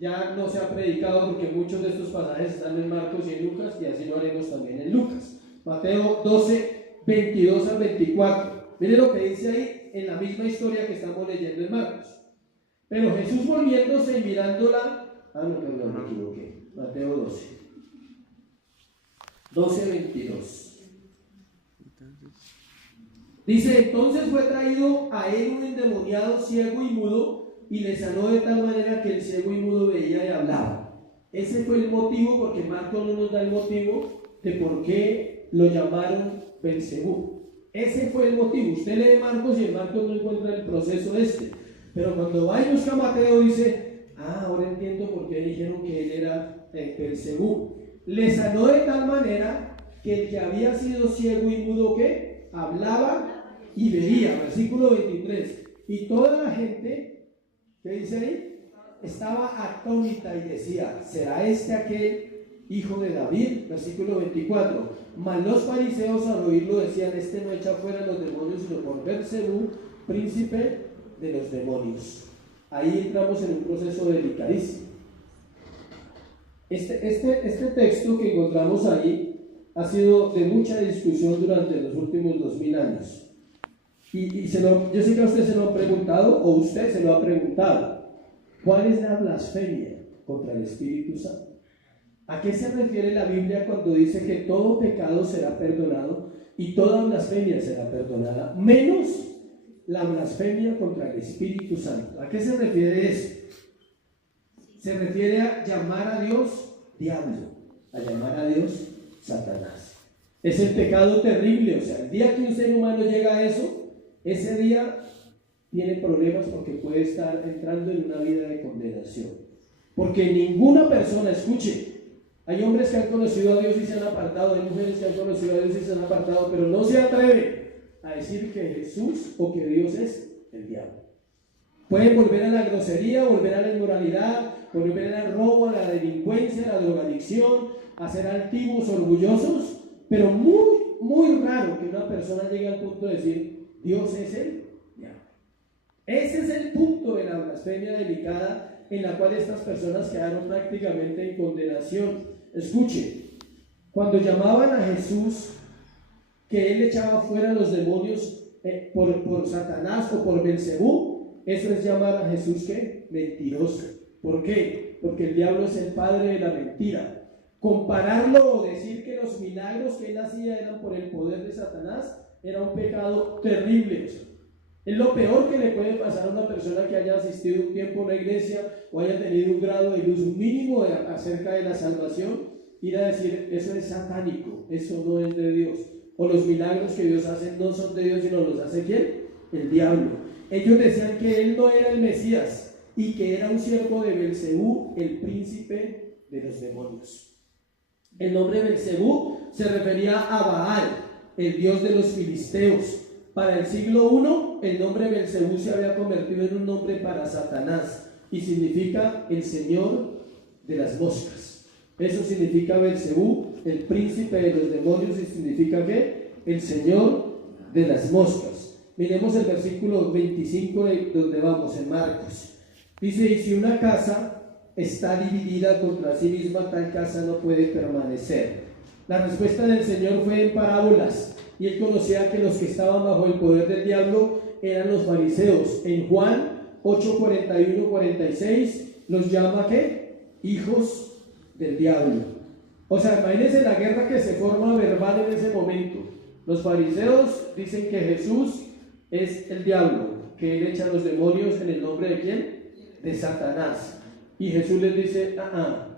ya no se ha predicado, porque muchos de estos pasajes están en Marcos y en Lucas, y así lo haremos también en Lucas. Mateo 12, 22 al 24. Miren lo que dice ahí en la misma historia que estamos leyendo en Marcos. Pero Jesús, volviéndose y mirándola... perdón, me equivoqué. Mateo 12, 22. Dice: entonces fue traído a él un endemoniado ciego y mudo, y le sanó de tal manera que el ciego y mudo veía y hablaba. Ese fue el motivo, porque Marcos no nos da el motivo de por qué lo llamaron Belcebú. Ese fue el motivo. Usted lee Marcos y en Marcos no encuentra el proceso pero cuando va y busca a Mateo dice: ahora entiendo por qué dijeron que él era Belcebú. Le sanó de tal manera que el que había sido ciego y mudo, ¿qué? Hablaba y veía. Versículo 23. Y toda la gente, ¿qué dice ahí? Estaba atónita y decía: ¿será este aquel hijo de David? Versículo 24. Mas los fariseos al oírlo decían: este no echa fuera los demonios, sino por Belcebú, príncipe de los demonios. Ahí entramos en un proceso delicadísimo. Este texto que encontramos ahí ha sido de mucha discusión durante los últimos 2000 años. Y yo sé que a usted se lo ha preguntado, o usted se lo ha preguntado: ¿cuál es la blasfemia contra el Espíritu Santo? ¿A qué se refiere la Biblia cuando dice que todo pecado será perdonado y toda blasfemia será perdonada, menos la blasfemia contra el Espíritu Santo? ¿A qué se refiere eso? se refiere a llamar a Dios diablo, a llamar a Dios Satanás. Es el pecado terrible, o sea, el día que un ser humano llega a eso, ese día tiene problemas porque puede estar entrando en una vida de condenación. Porque ninguna persona, escuche, hay hombres que han conocido a Dios y se han apartado, hay mujeres que han conocido a Dios y se han apartado, pero no se atreven a decir que Jesús o que Dios es el diablo. Pueden volver a la grosería, volver a la inmoralidad, volver al robo, a la delincuencia, a la drogadicción, a ser altivos, orgullosos, pero muy raro que una persona llegue al punto de decir Dios es el diablo. Ese es el punto de la blasfemia delicada en la cual estas personas quedaron prácticamente en condenación. Escuche, cuando llamaban a Jesús que él echaba fuera a los demonios por Satanás o por Belcebú, eso es llamar a Jesús ¿qué? Mentiroso. ¿Por qué? Porque el diablo es el padre de la mentira. Compararlo o decir que los milagros que él hacía eran por el poder de Satanás era un pecado terrible. Es lo peor que le puede pasar a una persona que haya asistido un tiempo a una iglesia o haya tenido un grado de luz mínimo acerca de la salvación, ir a decir eso es satánico, eso no es de Dios, o los milagros que Dios hace no son de Dios sino los hace ¿quién? El diablo. Ellos decían que él no era el Mesías y que era un siervo de Belcebú, el príncipe de los demonios. El nombre Belcebú se refería a Baal, el dios de los filisteos. Para el siglo I, el nombre Belcebú se había convertido en un nombre para Satanás y significa el señor de las moscas. Eso significa Belcebú, el príncipe de los demonios, y significa ¿qué? El señor de las moscas. Miremos el versículo 25 de donde vamos, en Marcos. Dice, y si una casa está dividida contra sí misma, tal casa no puede permanecer. La respuesta del Señor fue en parábolas, y él conocía que los que estaban bajo el poder del diablo eran los fariseos. En Juan 8:41-46 los llama ¿qué? Hijos del diablo. O sea, imagínense la guerra que se forma verbal en ese momento. Los fariseos dicen que Jesús es el diablo, que él echa a los demonios en el nombre de ¿quién? De Satanás. Y Jesús les dice,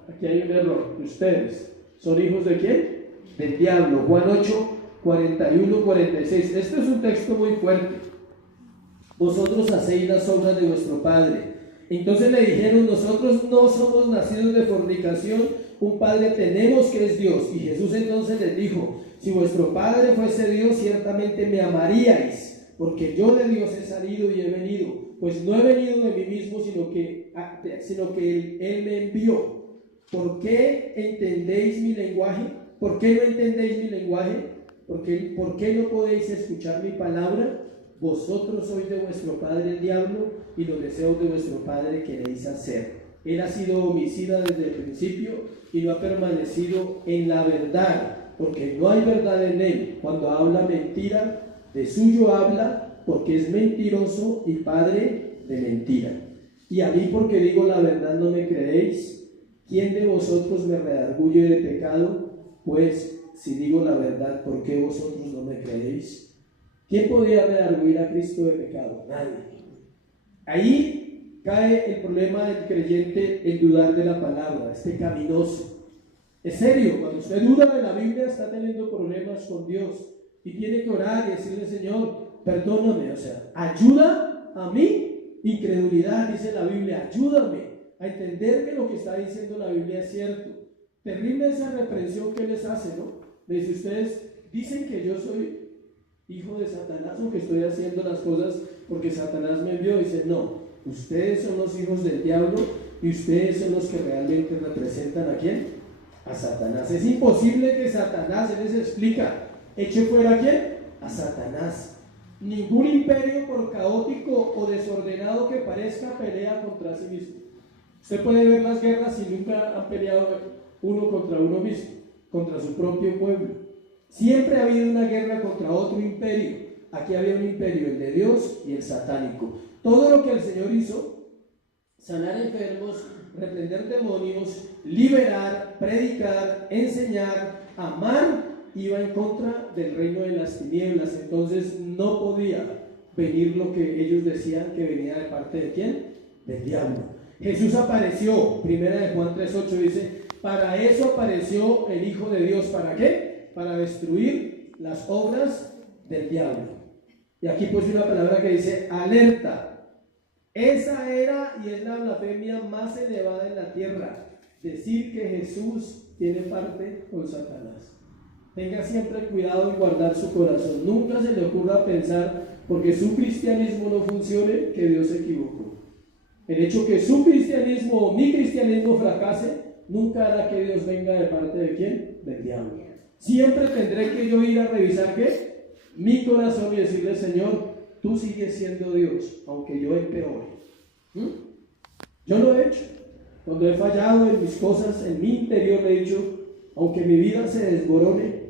aquí hay un error, ustedes son hijos de ¿quién? Del diablo. Juan 8:41-46. Este es un texto muy fuerte. Vosotros hacéis las obras de vuestro padre. Entonces le dijeron, nosotros no somos nacidos de fornicación, un padre tenemos que es Dios. Y Jesús entonces les dijo, si vuestro padre fuese Dios, ciertamente me amaríais, porque yo de Dios he salido y he venido. Pues no he venido de mí mismo, sino que él me envió. ¿Por qué entendéis mi lenguaje? ¿Por qué no entendéis mi lenguaje? ¿Por qué no podéis escuchar mi palabra? Vosotros sois de vuestro padre el diablo, y los deseos de vuestro padre queréis hacer. Él ha sido homicida desde el principio y no ha permanecido en la verdad, porque no hay verdad en él. Cuando habla mentira, de suyo habla, porque es mentiroso y padre de mentira. Y a mí, porque digo la verdad, no me creéis. ¿Quién de vosotros me redarguye de pecado? Pues si digo la verdad, ¿por qué vosotros no me creéis? ¿Quién podría redarguir a Cristo de pecado? Nadie. Ahí cae el problema del creyente en dudar de la palabra, es pecaminoso. Es serio, cuando usted duda de la Biblia está teniendo problemas con Dios y tiene que orar y decirle, Señor, perdóname, o sea, ayuda a mi incredulidad, dice la Biblia, ayúdame a entender que lo que está diciendo la Biblia es cierto. Terrible esa reprensión que les hace, ¿no? Le dice, ustedes dicen que yo soy hijo de Satanás o que estoy haciendo las cosas porque Satanás me envió. Dice, no, ustedes son los hijos del diablo y ustedes son los que realmente representan ¿a quién? A Satanás. Es imposible que Satanás, él les explica, eche fuera ¿a quién? A Satanás. Ningún imperio, por caótico o desordenado que parezca, pelea contra sí mismo. Usted puede ver las guerras y nunca han peleado uno contra uno mismo, contra su propio pueblo. Siempre ha habido una guerra contra otro imperio. Aquí había un imperio, el de Dios y el satánico. Todo lo que el Señor hizo, sanar enfermos, reprender demonios, liberar, predicar, enseñar, amar, iba en contra del reino de las tinieblas. Entonces no podía venir lo que ellos decían que venía de parte de ¿quién? Del diablo. Jesús apareció, primera de Juan 3:8 dice, para eso apareció el Hijo de Dios, ¿para qué? Para destruir las obras del diablo. Y aquí puse una palabra que dice alerta. Esa era y es la blasfemia más elevada en la tierra, decir que Jesús tiene parte con Satanás. Tenga siempre cuidado en guardar su corazón. Nunca se le ocurra pensar, porque su cristianismo no funcione, que Dios se equivocó. El hecho que su cristianismo o mi cristianismo fracase, nunca hará que Dios venga de parte de ¿quién? Del diablo. Siempre tendré que yo ir a revisar ¿qué? Mi corazón y decirle, Señor, tú sigues siendo Dios, aunque yo empeore. Yo lo he hecho. Cuando he fallado en mis cosas, en mi interior le he dicho, aunque mi vida se desborone,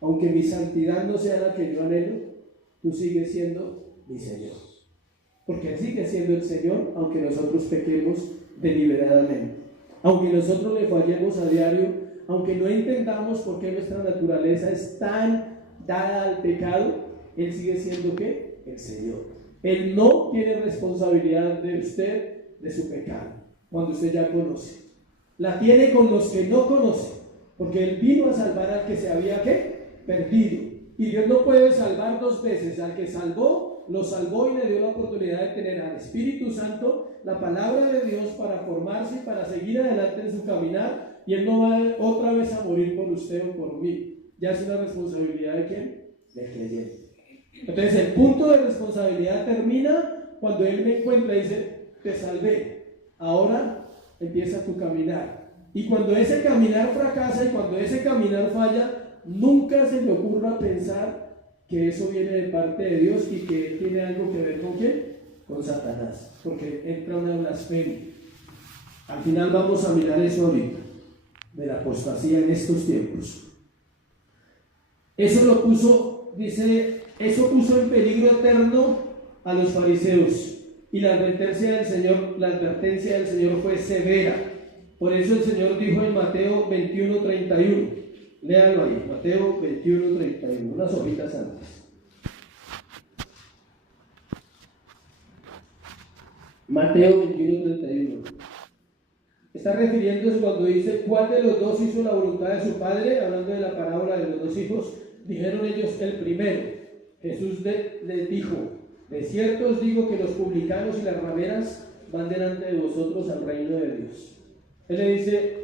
aunque mi santidad no sea la que yo anhelo, tú sigues siendo mi Señor. Porque Él sigue siendo el Señor, aunque nosotros pequemos deliberadamente. Aunque nosotros le fallemos a diario, aunque no entendamos por qué nuestra naturaleza es tan dada al pecado, Él sigue siendo ¿qué? El Señor. Él no tiene responsabilidad de usted, de su pecado, cuando usted ya conoce. La tiene con los que no conocen, porque Él vino a salvar al que se había ¿qué? Perdido. Y Dios no puede salvar dos veces. Al que salvó, lo salvó y le dio la oportunidad de tener al Espíritu Santo, la palabra de Dios, para formarse y para seguir adelante en su caminar. Y Él no va otra vez a morir por usted o por mí. Ya es una responsabilidad de ¿quién? Del creyente. Entonces el punto de responsabilidad termina cuando Él me encuentra y dice, te salvé, ahora empieza tu caminar. Y cuando ese caminar fracasa y cuando ese caminar falla, nunca se le ocurra pensar que eso viene de parte de Dios y que tiene algo que ver con ¿quién? Con Satanás, porque entra una blasfemia. Al final vamos a mirar eso ahorita, de la apostasía en estos tiempos. Eso lo puso, dice, eso puso en peligro eterno a los fariseos, y la advertencia del Señor fue severa. Por eso el Señor dijo en Mateo 21:31, léalo ahí, Mateo 21:31, unas hojitas antes. Mateo 21:31. Está refiriéndose cuando dice, ¿cuál de los dos hizo la voluntad de su padre? Hablando de la parábola de los dos hijos. Dijeron ellos, el primero. Jesús les dijo, de cierto os digo que los publicanos y las rameras van delante de vosotros al reino de Dios. Él le dice,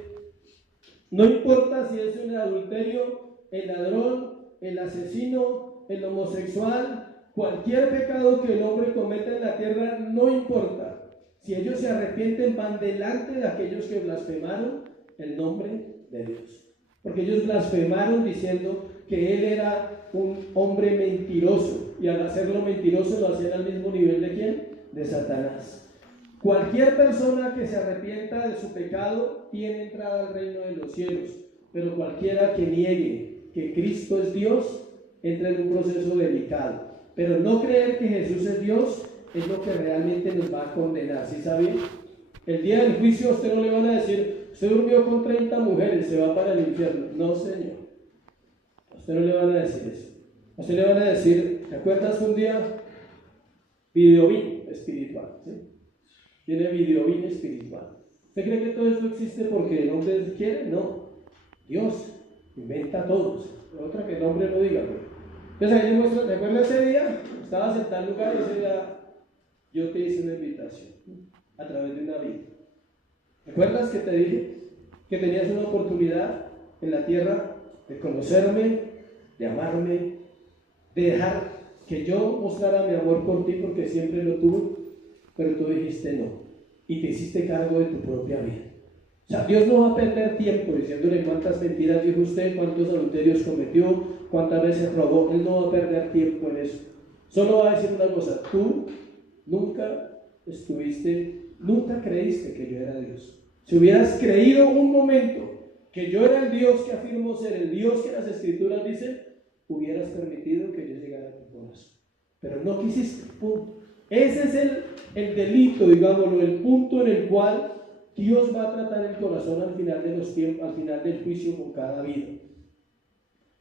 no importa si es el adulterio, el ladrón, el asesino, el homosexual, cualquier pecado que el hombre cometa en la tierra, no importa. Si ellos se arrepienten, van delante de aquellos que blasfemaron el nombre de Dios. Porque ellos blasfemaron diciendo que Él era un hombre mentiroso, y al hacerlo mentiroso lo hacían al mismo nivel de ¿quién? De Satanás. Cualquier persona que se arrepienta de su pecado tiene entrada al reino de los cielos, pero cualquiera que niegue que Cristo es Dios entra en un proceso delicado. Pero no creer que Jesús es Dios es lo que realmente nos va a condenar, ¿sí saben? El día del juicio a usted no le van a decir, usted durmió con 30 mujeres, se va para el infierno. No, Señor. A usted no le van a decir eso. A usted le van a decir, ¿te acuerdas un día? Videobeam espiritual, ¿sí? Tiene videobeam espiritual. ¿Usted cree que todo esto existe porque el hombre quiere? No. Dios inventa todo. Otra que el hombre no diga. Entonces ahí le muestro, ¿te acuerdas ese día? Estabas en tal lugar y ese día yo te hice una invitación a través de una vida. ¿Recuerdas que te dije que tenías una oportunidad en la tierra de conocerme, de amarme, de dejar que yo mostrara mi amor por ti porque siempre lo tuve, pero tú dijiste no y te hiciste cargo de tu propia vida? O sea, Dios no va a perder tiempo diciéndole cuántas mentiras dijo usted, cuántos adulterios cometió, cuántas veces robó. Él no va a perder tiempo en eso. Solo va a decir una cosa, tú nunca creíste que yo era Dios. Si hubieras creído un momento que yo era el Dios que afirmo ser, el Dios que las Escrituras dicen, hubieras permitido que yo llegara a tu corazón. Pero no quisiste, punto. Ese es el delito, digámoslo, el punto en el cual Dios va a tratar el corazón al final de los tiempos, al final del juicio con cada vida.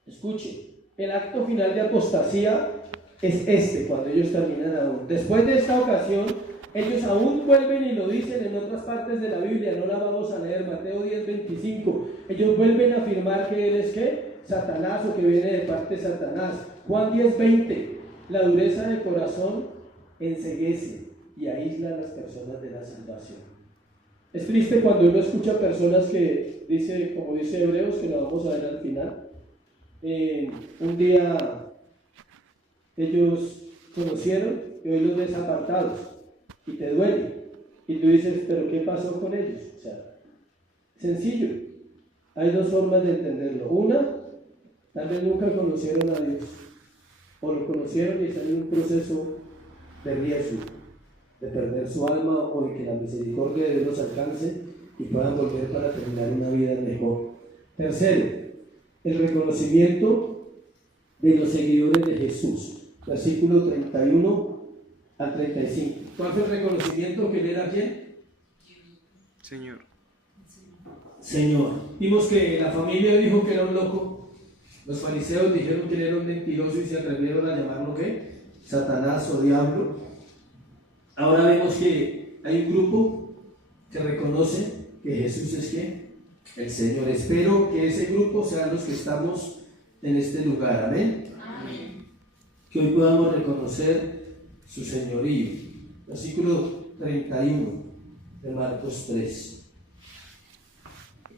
Escuche, el acto final de apostasía es cuando ellos terminan aún. Después de esta ocasión, Ellos aún vuelven y lo dicen en otras partes de la Biblia, no la vamos a leer, Mateo 10:25. Ellos vuelven a afirmar que él es ¿qué? Satanás, o que viene de parte de Satanás. Juan 10:20, la dureza de corazón enceguece y aísla a las personas de la salvación. Es triste cuando uno escucha personas que dice, como dice Hebreos, que lo vamos a ver al final. Un día ellos conocieron y hoy los ves apartados y te duele. Y tú dices, ¿pero qué pasó con ellos? O sea, sencillo. Hay dos formas de entenderlo. Una, tal vez nunca conocieron a Dios, o lo conocieron y están en un proceso de riesgo, de perder su alma, o de que la misericordia de Dios los alcance y puedan volver para terminar una vida mejor. Tercero, el reconocimiento de los seguidores de Jesús, versículo 31 al 35. ¿Cuál fue el reconocimiento que le era a quién? Señor. Señor. Vimos que la familia dijo que era un loco. Los fariseos dijeron que él era un mentiroso y se atrevieron a llamarlo ¿qué? Satanás o diablo. Ahora vemos que hay un grupo que reconoce que Jesús es ¿qué? El Señor. Espero que ese grupo sean los que estamos en este lugar. Amén. Amén. Que hoy podamos reconocer su señorío. Versículo 31 de Marcos 3.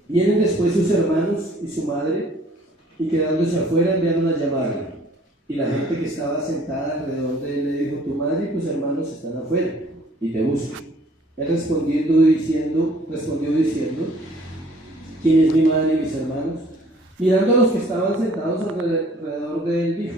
Vienen después sus hermanos y su madre, y quedándose afuera enviaron a llamarle. Y la gente que estaba sentada alrededor de él le dijo, tu madre y tus hermanos están afuera y te buscan. Él respondió diciendo, ¿quién es mi madre y mis hermanos? Mirando a los que estaban sentados alrededor de él, dijo,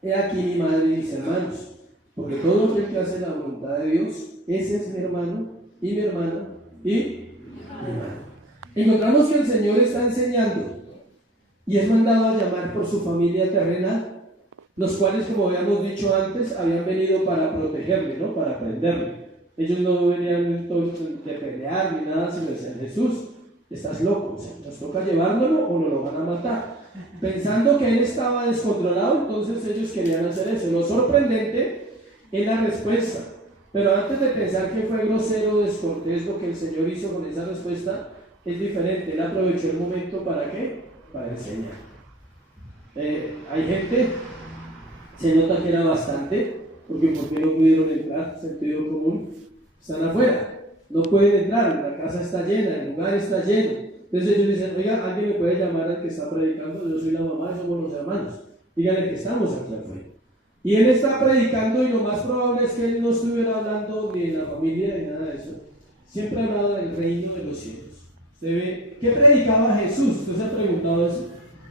he aquí mi madre y mis hermanos, porque todo aquel que hace la voluntad de Dios, ese es mi hermano y mi hermana y mi hermana. Encontramos que el Señor está enseñando y es mandado a llamar por su familia terrenal, los cuales, como habíamos dicho antes, habían venido para protegerle, ¿no? Para prenderle. Ellos no venían entonces de pelear ni nada, sino decían, Jesús, estás loco, o sea, nos toca llevándolo o nos lo van a matar. Pensando que él estaba descontrolado, entonces ellos querían hacer eso. Lo sorprendente es la respuesta. Pero antes de pensar que fue grosero o descortés lo que el Señor hizo con esa respuesta, es diferente. Él aprovechó el momento ¿para qué? Para enseñar. Hay gente, se nota que era bastante, porque ¿por qué no pudieron entrar? Sentido común, están afuera, no pueden entrar, la casa está llena, el lugar está lleno. Entonces ellos dicen, oiga, alguien me puede llamar al que está predicando, yo soy la mamá, somos los hermanos, díganle que estamos aquí afuera. Y él está predicando y lo más probable es que él no estuviera hablando ni de la familia ni nada de eso, siempre ha hablado del reino de los cielos. ¿Usted ve? ¿Qué predicaba Jesús? ¿Usted se ha preguntado eso?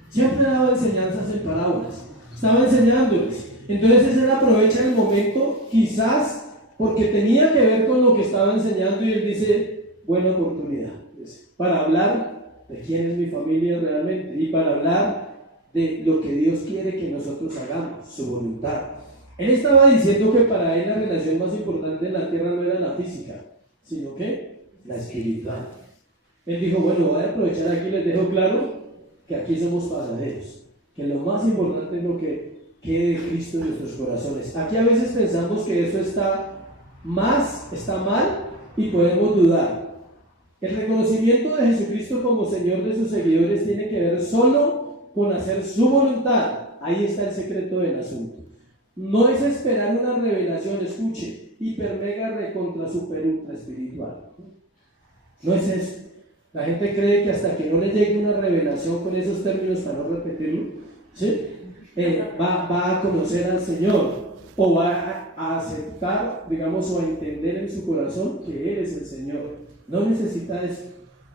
Siempre daba enseñanzas en parábolas, estaba enseñándoles. Entonces él aprovecha el momento, quizás porque tenía que ver con lo que estaba enseñando, y él dice, buena oportunidad, para hablar de quién es mi familia realmente y para hablar de lo que Dios quiere que nosotros hagamos, su voluntad. Él estaba diciendo que para él la relación más importante en la tierra no era la física, sino que la espiritual. Él dijo, bueno, voy a aprovechar aquí, les dejo claro que aquí somos pasajeros, que lo más importante es lo que quede de Cristo en nuestros corazones. Aquí a veces pensamos que eso está mal y podemos dudar. El reconocimiento de Jesucristo como Señor de sus seguidores tiene que ver solo con hacer su voluntad. Ahí está el secreto del asunto. No es esperar una revelación, escuche, hiper, mega, recontra, super, ultra espiritual. No es eso. La gente cree que hasta que no le llegue una revelación con esos términos, para no repetirlo, ¿sí? Va a conocer al Señor, o va a aceptar, digamos, o a entender en su corazón que Él es el Señor. No necesita eso,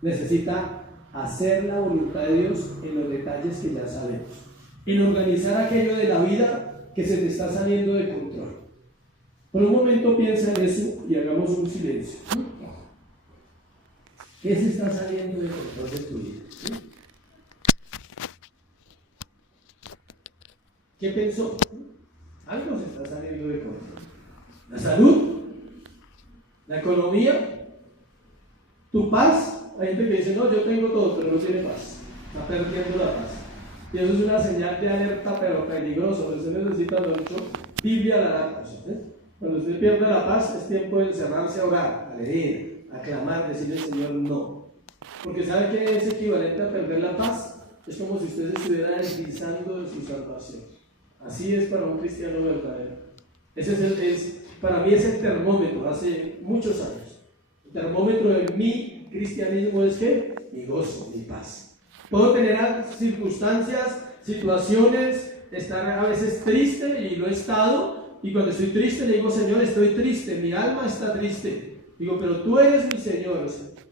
necesita hacer la voluntad de Dios en los detalles que ya sabemos, en organizar aquello de la vida que se te está saliendo de control. Por un momento piensa en eso y hagamos un silencio. ¿Qué se está saliendo de control de tu vida? ¿Qué pensó? Algo se está saliendo de control. La salud, la economía, tu paz. Hay gente que dice, no, yo tengo todo, pero no tiene paz. Está perdiendo la paz. Y eso es una señal de alerta, pero peligroso. Se necesita mucho Biblia a la lata. Cuando usted pierda la paz, es tiempo de encerrarse a orar, a leer, a clamar, decirle al Señor no. Porque ¿sabe qué es equivalente a perder la paz? Es como si usted se estuviera deslizando de su salvación. Así es para un cristiano verdadero. Ese para mí es el termómetro, hace muchos años. El termómetro de mi cristianismo es que mi gozo, mi paz. Puedo tener circunstancias, situaciones, estar a veces triste y lo he estado. Y cuando estoy triste le digo, Señor, estoy triste, mi alma está triste. Digo, pero tú eres mi Señor,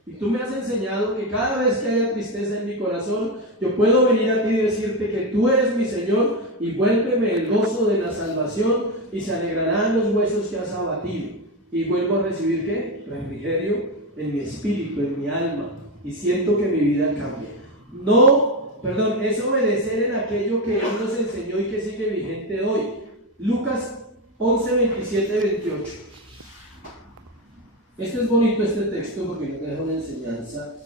y tú me has enseñado que cada vez que haya tristeza en mi corazón, yo puedo venir a ti y decirte que tú eres mi Señor y vuélveme el gozo de la salvación y se alegrarán los huesos que has abatido. Y vuelvo a recibir, ¿qué? Refrigerio en mi espíritu, en mi alma, y siento que mi vida cambia. Es obedecer en aquello que Él nos enseñó y que sigue vigente hoy. Lucas 11, 27, 28. Este es bonito este texto porque nos deja una enseñanza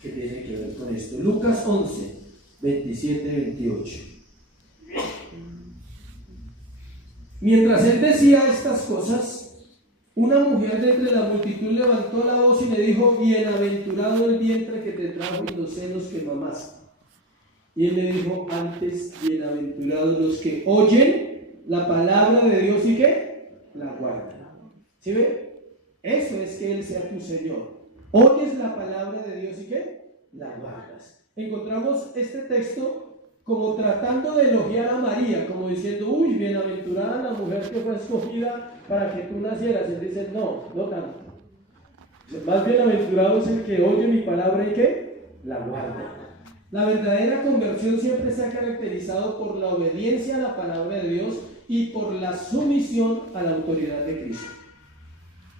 que tiene que ver con esto. Lucas 11, 27, 28. Mientras él decía estas cosas, una mujer de entre la multitud levantó la voz y le dijo: bienaventurado el vientre que te trajo y los senos que mamaste. Y él le dijo antes: bienaventurados los que oyen la palabra de Dios y que la guardan. ¿Sí ve? Eso es que Él sea tu Señor. Oyes la palabra de Dios y que la guardas. Encontramos este texto como tratando de elogiar a María, como diciendo: uy, bienaventurada la mujer que fue escogida para que tú nacieras. Él dice: no tanto. Más bienaventurado es el que oye mi palabra y que la guarda. La verdadera conversión siempre se ha caracterizado por la obediencia a la palabra de Dios y por la sumisión a la autoridad de Cristo.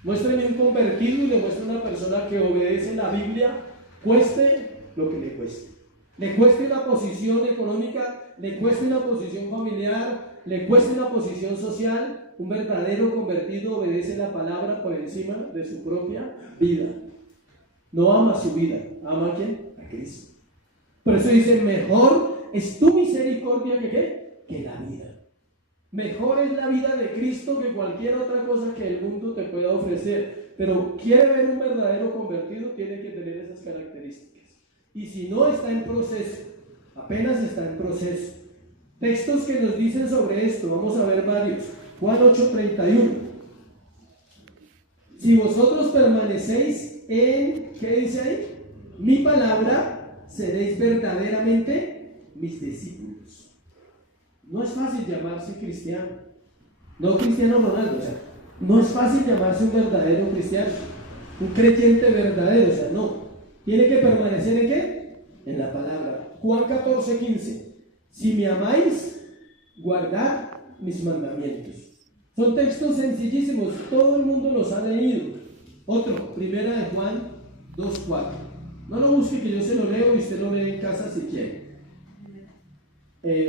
Muéstrame un convertido y le muestra una persona que obedece la Biblia, cueste lo que le cueste. Le cueste una posición económica, le cueste una posición familiar, le cueste una posición social. Un verdadero convertido obedece la palabra por encima de su propia vida. No ama su vida, ama a ¿quién? A Cristo. Por eso dice: mejor es tu misericordia que la vida. Mejor es la vida de Cristo que cualquier otra cosa que el mundo te pueda ofrecer. Pero quiere ver un verdadero convertido, tiene que tener esas características. Y si no, está en proceso, apenas está en proceso. Textos que nos dicen sobre esto, vamos a ver varios. Juan 8:31. Si vosotros permanecéis en, ¿qué dice ahí? Mi palabra, seréis verdaderamente mis discípulos. No es fácil llamarse cristiano, no Cristiano Ronaldo, no es fácil llamarse un verdadero cristiano, un creyente verdadero, no, tiene que permanecer ¿en qué? En la palabra. Juan 14:15, si me amáis, guardad mis mandamientos. Son textos sencillísimos, todo el mundo los ha leído. Otro, primera de Juan 2:4, no lo busque, que yo se lo leo y usted lo lee en casa si quiere.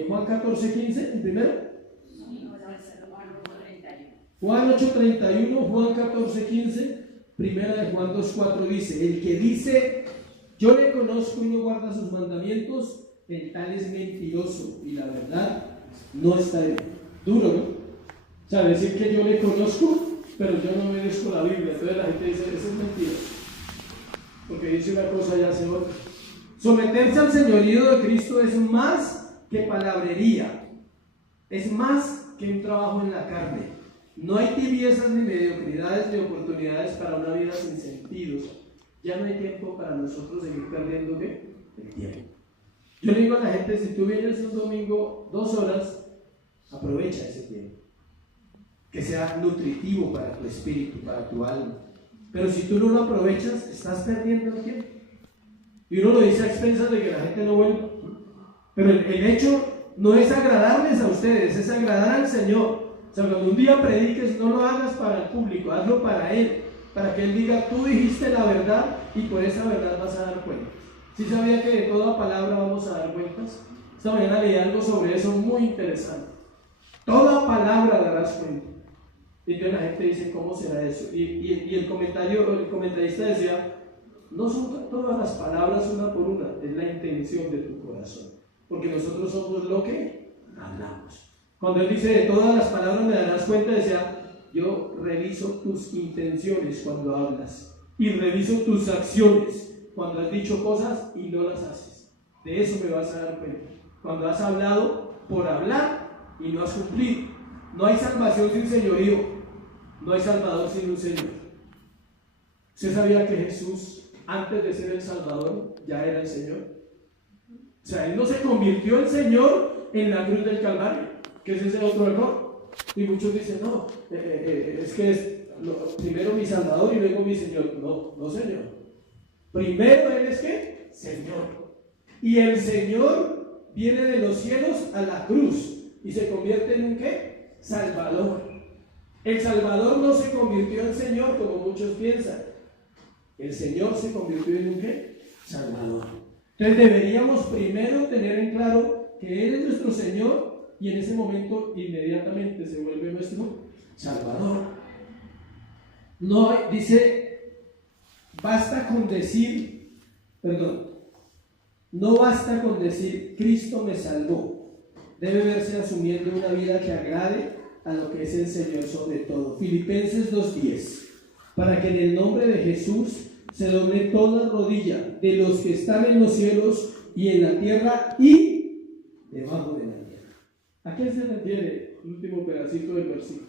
Juan 14:15, el primero. Juan 8:31, Juan 14:15, primera de Juan 2:4 dice: el que dice yo le conozco y no guarda sus mandamientos, el tal es mentiroso y la verdad no está en él. Duro, ¿no? O sea, decir que yo le conozco, pero yo no obedezco la Biblia. Entonces la gente dice: eso es mentira, porque dice una cosa y hace otra. Someterse al señorío de Cristo es más que palabrería, es más que un trabajo en la carne. No hay tibiezas ni mediocridades ni oportunidades para una vida sin sentidos. Ya no hay tiempo para nosotros seguir perdiendo el tiempo. Yo le digo a la gente: si tú vienes un domingo 2 horas, aprovecha ese tiempo, que sea nutritivo para tu espíritu, para tu alma. Pero si tú no lo aprovechas, estás perdiendo el tiempo. Y uno lo dice a expensas de que la gente no vuelva. Pero el hecho no es agradarles a ustedes, es agradar al Señor. O sea, cuando un día prediques, no lo hagas para el público, hazlo para Él, para que Él diga: tú dijiste la verdad y por esa verdad vas a dar cuentas. ¿Sí sabía que de toda palabra vamos a dar cuentas? Esta mañana leí algo sobre eso muy interesante. Toda palabra darás cuenta. Y entonces la gente dice: ¿cómo será eso? Y el comentarista decía: no son todas las palabras una por una, es la intención de tu corazón. Porque nosotros somos lo que hablamos. Cuando él dice: de todas las palabras me darás cuenta, decía: yo reviso tus intenciones cuando hablas y reviso tus acciones cuando has dicho cosas y no las haces. De eso me vas a dar cuenta. Cuando has hablado por hablar y no has cumplido. No hay salvación sin señorío. No hay salvador sin un Señor. ¿Usted sabía que Jesús, antes de ser el Salvador, ya era el Señor? O sea, Él no se convirtió en Señor en la cruz del Calvario, que ese es el otro error. Y muchos dicen, no, es que es primero mi Salvador y luego mi Señor. No, no Señor. Primero Él es ¿qué? Señor. Y el Señor viene de los cielos a la cruz y se convierte en un ¿qué? Salvador. El Salvador no se convirtió en Señor como muchos piensan. El Señor se convirtió en un ¿qué? Salvador. Entonces deberíamos primero tener en claro que Él es nuestro Señor y en ese momento inmediatamente se vuelve nuestro Salvador. No, dice, no basta con decir Cristo me salvó. Debe verse asumiendo una vida que agrade a lo que es el Señor sobre todo. Filipenses 2:10. Para que en el nombre de Jesús se doble toda rodilla de los que están en los cielos y en la tierra y debajo de la tierra. ¿A qué se refiere el último pedacito del versículo?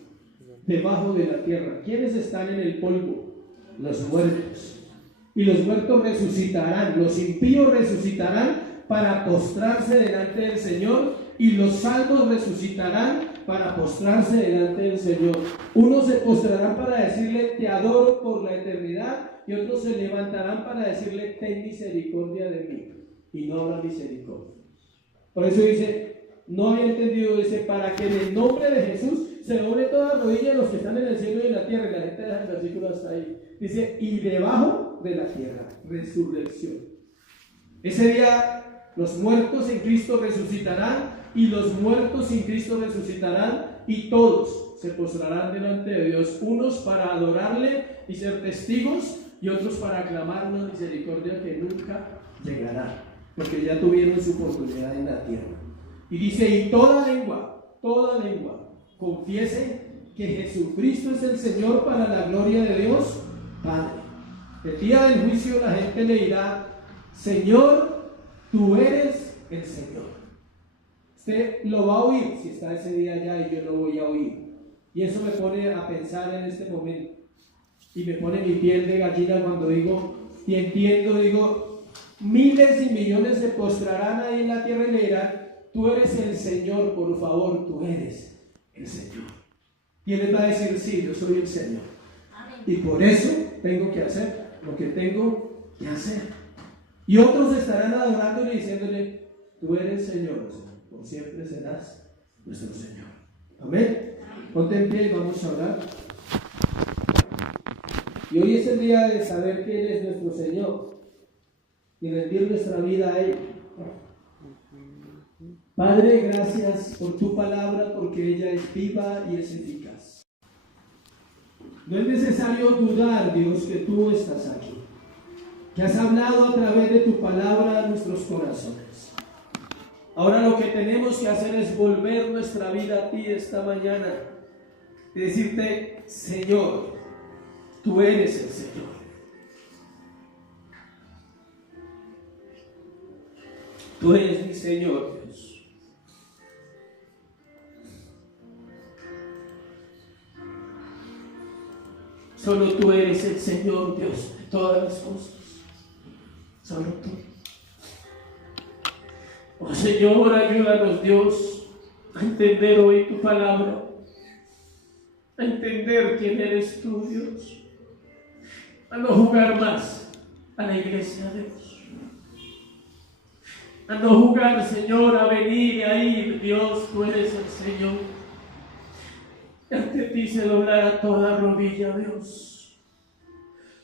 Debajo de la tierra. ¿Quiénes están en el polvo? Los muertos. Y los muertos resucitarán, los impíos resucitarán para postrarse delante del Señor, y los salvos resucitarán para postrarse delante del Señor. Unos se postrarán para decirle te adoro por la eternidad, y otros se levantarán para decirle ten misericordia de mí, y no habrá misericordia. Por eso dice, no había entendido, dice, para que en el nombre de Jesús se doble toda rodilla de los que están en el cielo y en la tierra. Y la gente deja el versículo hasta ahí. Dice, y debajo de la tierra, resurrección. Ese día los muertos en Cristo resucitarán, y los muertos sin Cristo resucitarán, y todos se postrarán delante de Dios, unos para adorarle y ser testigos, y otros para aclamar una misericordia que nunca llegará, porque ya tuvieron su oportunidad en la tierra. Y dice, y toda lengua confiese que Jesucristo es el Señor, para la gloria de Dios Padre. El día del juicio la gente le dirá, Señor, tú eres el Señor. Usted lo va a oír si está ese día allá, y yo lo voy a oír. Y eso me pone a pensar en este momento, y me pone mi piel de gallina cuando digo, y entiendo, digo, miles y millones se postrarán ahí en la tierra y le dirán, tú eres el Señor, por favor, tú eres el Señor. Y Él les va a decir, sí, yo soy el Señor. Y por eso tengo que hacer lo que tengo que hacer. Y otros estarán adorándole y diciéndole, tú eres Señor, por siempre serás nuestro Señor. Amén. Ponte en pie y vamos a orar. Y hoy es el día de saber que Él es nuestro Señor y rendir nuestra vida a Él. Padre, gracias por tu palabra, porque ella es viva y es eficaz. No es necesario dudar, Dios, que tú estás aquí, que has hablado a través de tu palabra a nuestros corazones. Ahora lo que tenemos que hacer es volver nuestra vida a ti esta mañana y decirte, Señor, tú eres el Señor. Tú eres mi Señor, Dios. Solo tú eres el Señor, Dios, de todas las cosas. Solo tú. Oh Señor, ayúdanos, Dios, a entender hoy tu palabra, a entender quién eres tú, Dios, a no jugar más a la iglesia, Dios, a no jugar, Señor, a venir y a ir. Dios, tú eres el Señor. Ante ti se doblará toda rodilla, Dios.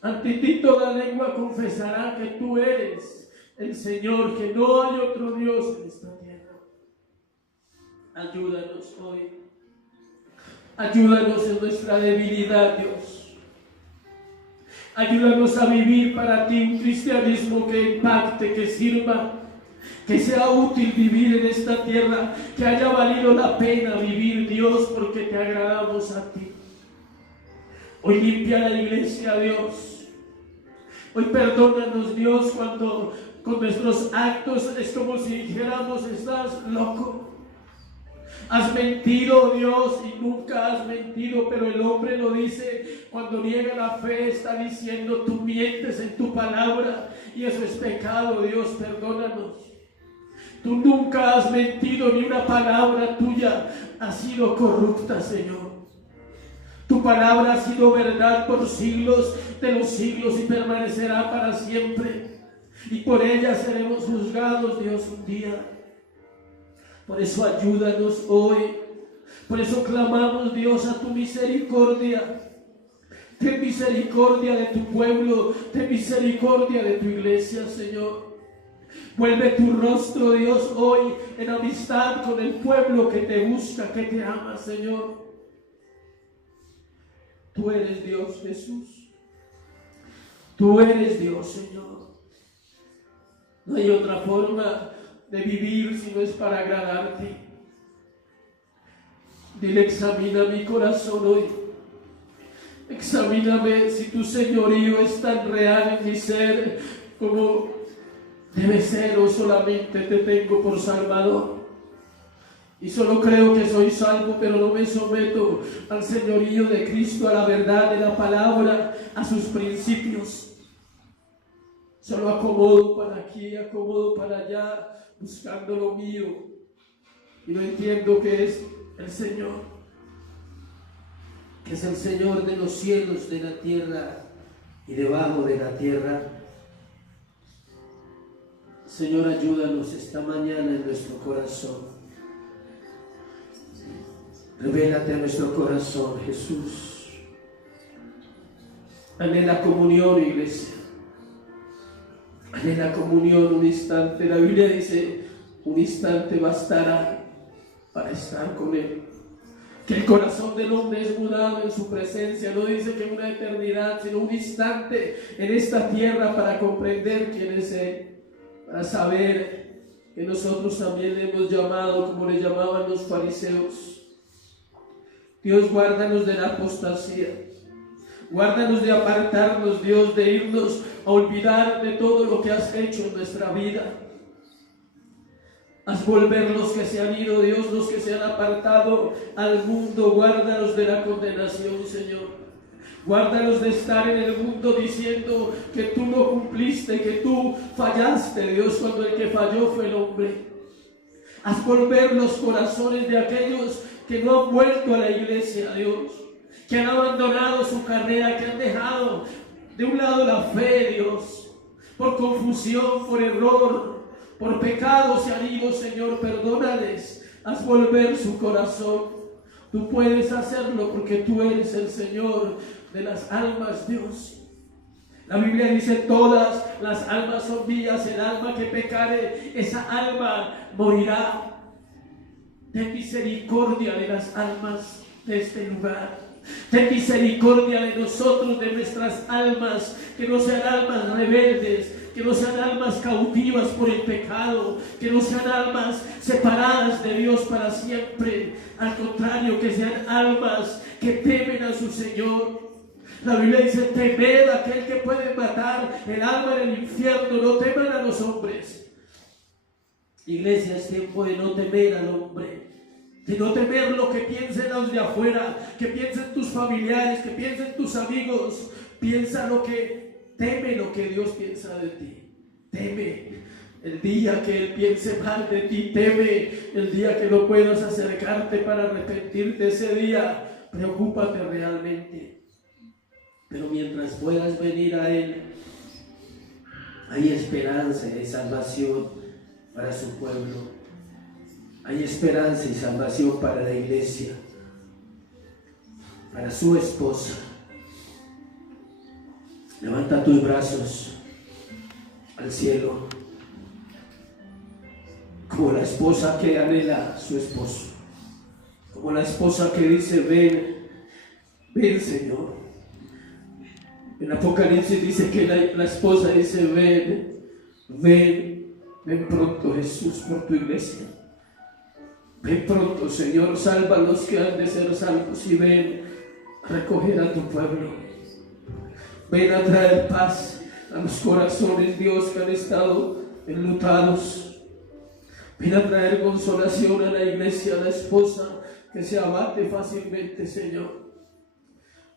Ante ti toda lengua confesará que tú eres el Señor, que no hay otro Dios en esta tierra. Ayúdanos hoy. Ayúdanos en nuestra debilidad, Dios. Ayúdanos a vivir para ti un cristianismo que impacte, que sirva, que sea útil vivir en esta tierra, que haya valido la pena vivir, Dios, porque te agradamos a ti. Hoy limpia la iglesia, Dios. Hoy perdónanos, Dios, cuando con nuestros actos es como si dijéramos: estás loco. Has mentido, Dios, y nunca has mentido, pero el hombre lo dice cuando niega la fe, está diciendo: tú mientes en tu palabra, y eso es pecado. Dios, perdónanos. Tú nunca has mentido, ni una palabra tuya ha sido corrupta, Señor. Tu palabra ha sido verdad por siglos de los siglos y permanecerá para siempre, y por ella seremos juzgados, Dios, un día. Por eso ayúdanos hoy. Por eso clamamos, Dios, a tu misericordia. Ten misericordia de tu pueblo. Ten misericordia de tu iglesia, Señor. Vuelve tu rostro, Dios, hoy en amistad con el pueblo que te busca, que te ama, Señor. Tú eres Dios, Jesús. Tú eres Dios, Señor. No hay otra forma de vivir si no es para agradarte. Dile: examina mi corazón hoy. Examíname si tu señorío es tan real en mi ser como debe ser, o solamente te tengo por Salvador. Y solo creo que soy salvo, pero no me someto al señorío de Cristo, a la verdad de la palabra, a sus principios. Solo acomodo para aquí, acomodo para allá, buscando lo mío, y no entiendo que es el Señor, que es el Señor de los cielos, de la tierra y debajo de la tierra. Señor, ayúdanos esta mañana en nuestro corazón. Revélate a nuestro corazón, Jesús. Anhela comunión, iglesia. Anhela comunión un instante. La Biblia dice: un instante bastará para estar con Él. Que el corazón del hombre es mudado en su presencia. No dice que una eternidad, sino un instante en esta tierra para comprender quién es Él. Para saber que nosotros también le hemos llamado como le llamaban los fariseos. Dios, guárdanos de la apostasía. Guárdanos de apartarnos, Dios, de irnos a olvidar de todo lo que has hecho en nuestra vida. Haz volver los que se han ido, Dios, los que se han apartado al mundo. Guárdanos de la condenación, Señor. Guárdanos de estar en el mundo diciendo que tú no cumpliste, que tú fallaste, Dios, cuando el que falló fue el hombre. Haz volver los corazones de aquellos que no han vuelto a la iglesia, Dios, que han abandonado su carrera, que han dejado de un lado la fe, Dios, por confusión, por error, por pecado se han ido, Señor. Perdónales, haz volver su corazón. Tú puedes hacerlo porque tú eres el Señor de las almas, Dios. La Biblia dice: todas las almas son mías, el alma que pecare, esa alma morirá. Ten misericordia de las almas de este lugar. Ten misericordia de nosotros, de nuestras almas, que no sean almas rebeldes, que no sean almas cautivas por el pecado, que no sean almas separadas de Dios para siempre. Al contrario, que sean almas que temen a su Señor. La Biblia dice: temed a aquel que puede matar el alma en el infierno. No teman a los hombres. Iglesia, es tiempo de no temer al hombre, de no temer lo que piensen los de afuera, que piensen tus familiares, que piensen tus amigos. Teme lo que Dios piensa de ti. Teme el día que Él piense mal de ti. Teme el día que no puedas acercarte para arrepentirte. Ese día, preocúpate realmente. Pero mientras puedas venir a Él, hay esperanza y salvación para su pueblo. Hay esperanza y salvación para la iglesia, para su esposa. Levanta tus brazos al cielo, como la esposa que anhela a su esposo, como la esposa que dice: ven, ven, Señor. En Apocalipsis dice que la esposa dice: ven, ven, ven pronto, Jesús, por tu iglesia. Ven pronto, Señor, salva a los que han de ser salvos, y ven recoger a tu pueblo. Ven a traer paz a los corazones, Dios, que han estado enlutados. Ven a traer consolación a la iglesia, a la esposa que se abate fácilmente, Señor.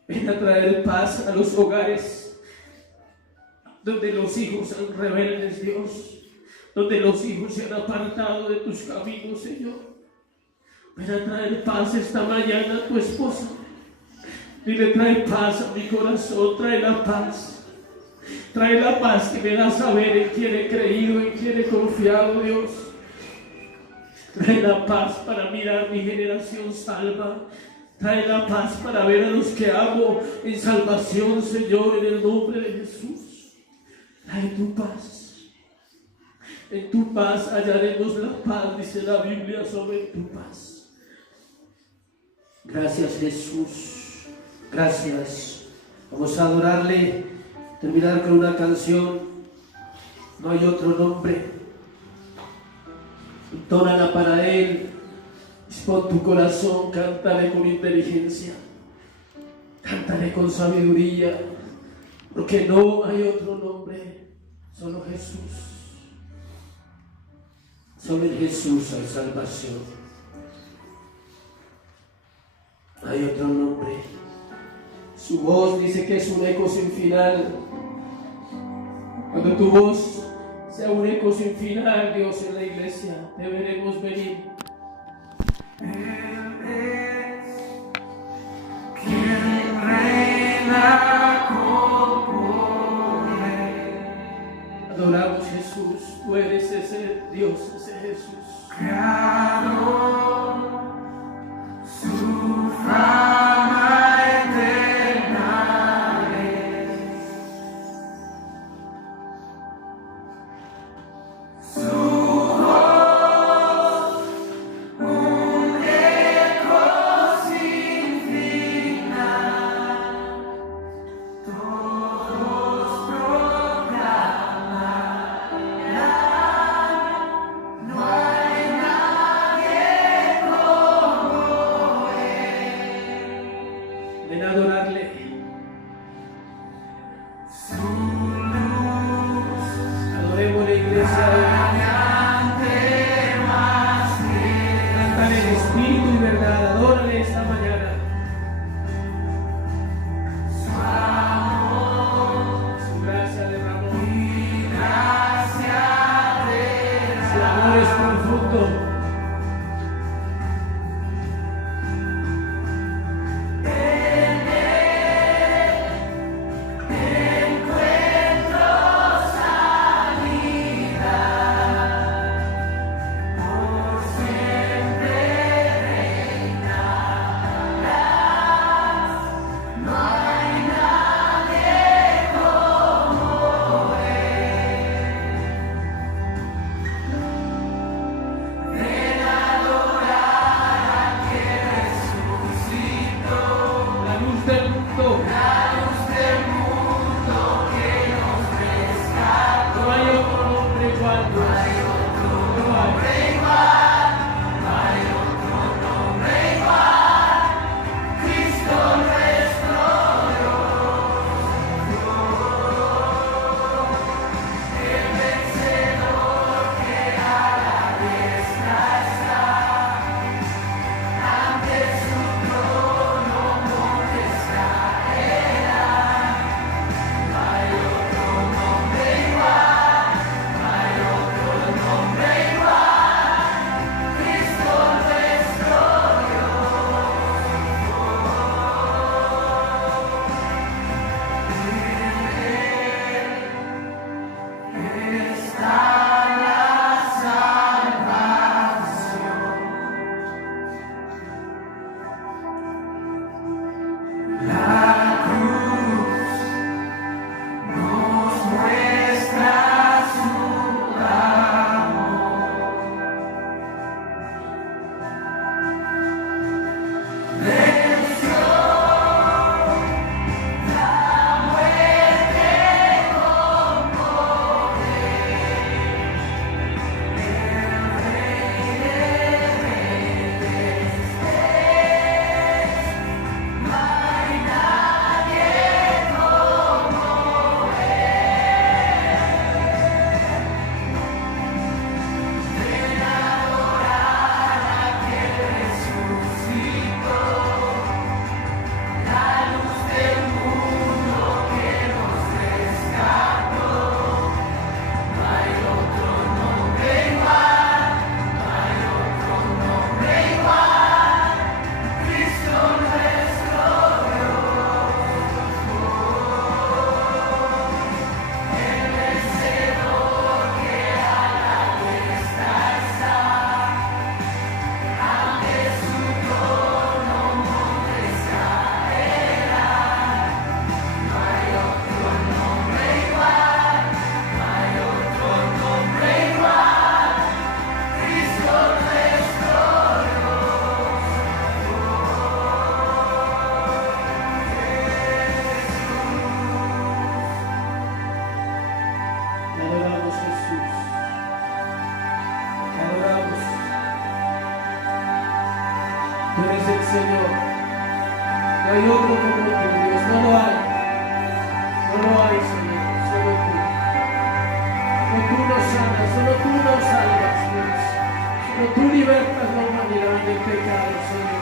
Ven a traer paz a los hogares donde los hijos son rebeldes, Dios, donde los hijos se han apartado de tus caminos, Señor. Ven a traer paz esta mañana a tu esposa. Dile: trae paz a mi corazón, trae la paz. Trae la paz que me da saber en quién he creído, en quién he confiado, Dios. Trae la paz para mirar mi generación salva. Trae la paz para ver a los que amo en salvación, Señor, en el nombre de Jesús. Trae tu paz. En tu paz hallaremos la paz, dice la Biblia, sobre tu paz. Gracias, Jesús. Gracias. Vamos a adorarle. Terminar con una canción. No hay otro nombre. Entónala para Él. Dispón tu corazón. Cántale con inteligencia. Cántale con sabiduría. Porque no hay otro nombre. Solo Jesús. Solo en Jesús hay salvación. Hay otro nombre. Su voz dice que es un eco sin final. Cuando tu voz sea un eco sin final, Dios, en la iglesia, te veremos venir. Él es quien reina con poder. Adoramos, Jesús. Tú eres ese Dios, ese Jesús. Creador, su fama eterna es. Su voz, un eco sin final. Todos proclamarán: no hay nadie como Él. Ven a adorarle. Su luz Adoremos la iglesia. radiante más Cantan en espíritu y verdad. Adórale esta mañana. su amor Su gracia derramó. y gracia Su amor es profundo. encuentro salida, por siempre reinarás. No hay nadie como Él. Señor. No hay otro como tú, Dios, no lo hay. No lo hay, Señor, solo tú. Solo tú nos sanas, solo tú nos salvas, Dios. Solo tú libertas la humanidad del pecado, Señor.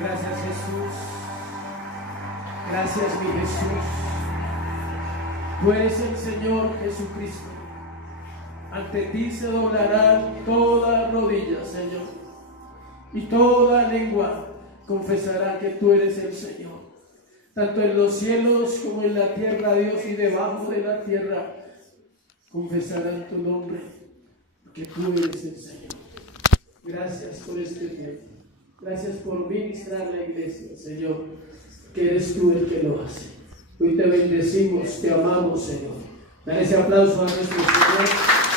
Gracias, Jesús. Gracias, mi Jesús. Tú eres el Señor Jesucristo. Ante ti se doblará toda rodilla, Señor, y toda lengua confesará que tú eres el Señor. Tanto en los cielos como en la tierra, Dios, y debajo de la tierra confesarán tu nombre, porque tú eres el Señor. Gracias por este tiempo. Gracias por ministrar la iglesia, Señor, que eres tú el que lo hace. Hoy te bendecimos, te amamos, Señor. Dale ese aplauso a nuestro Señor.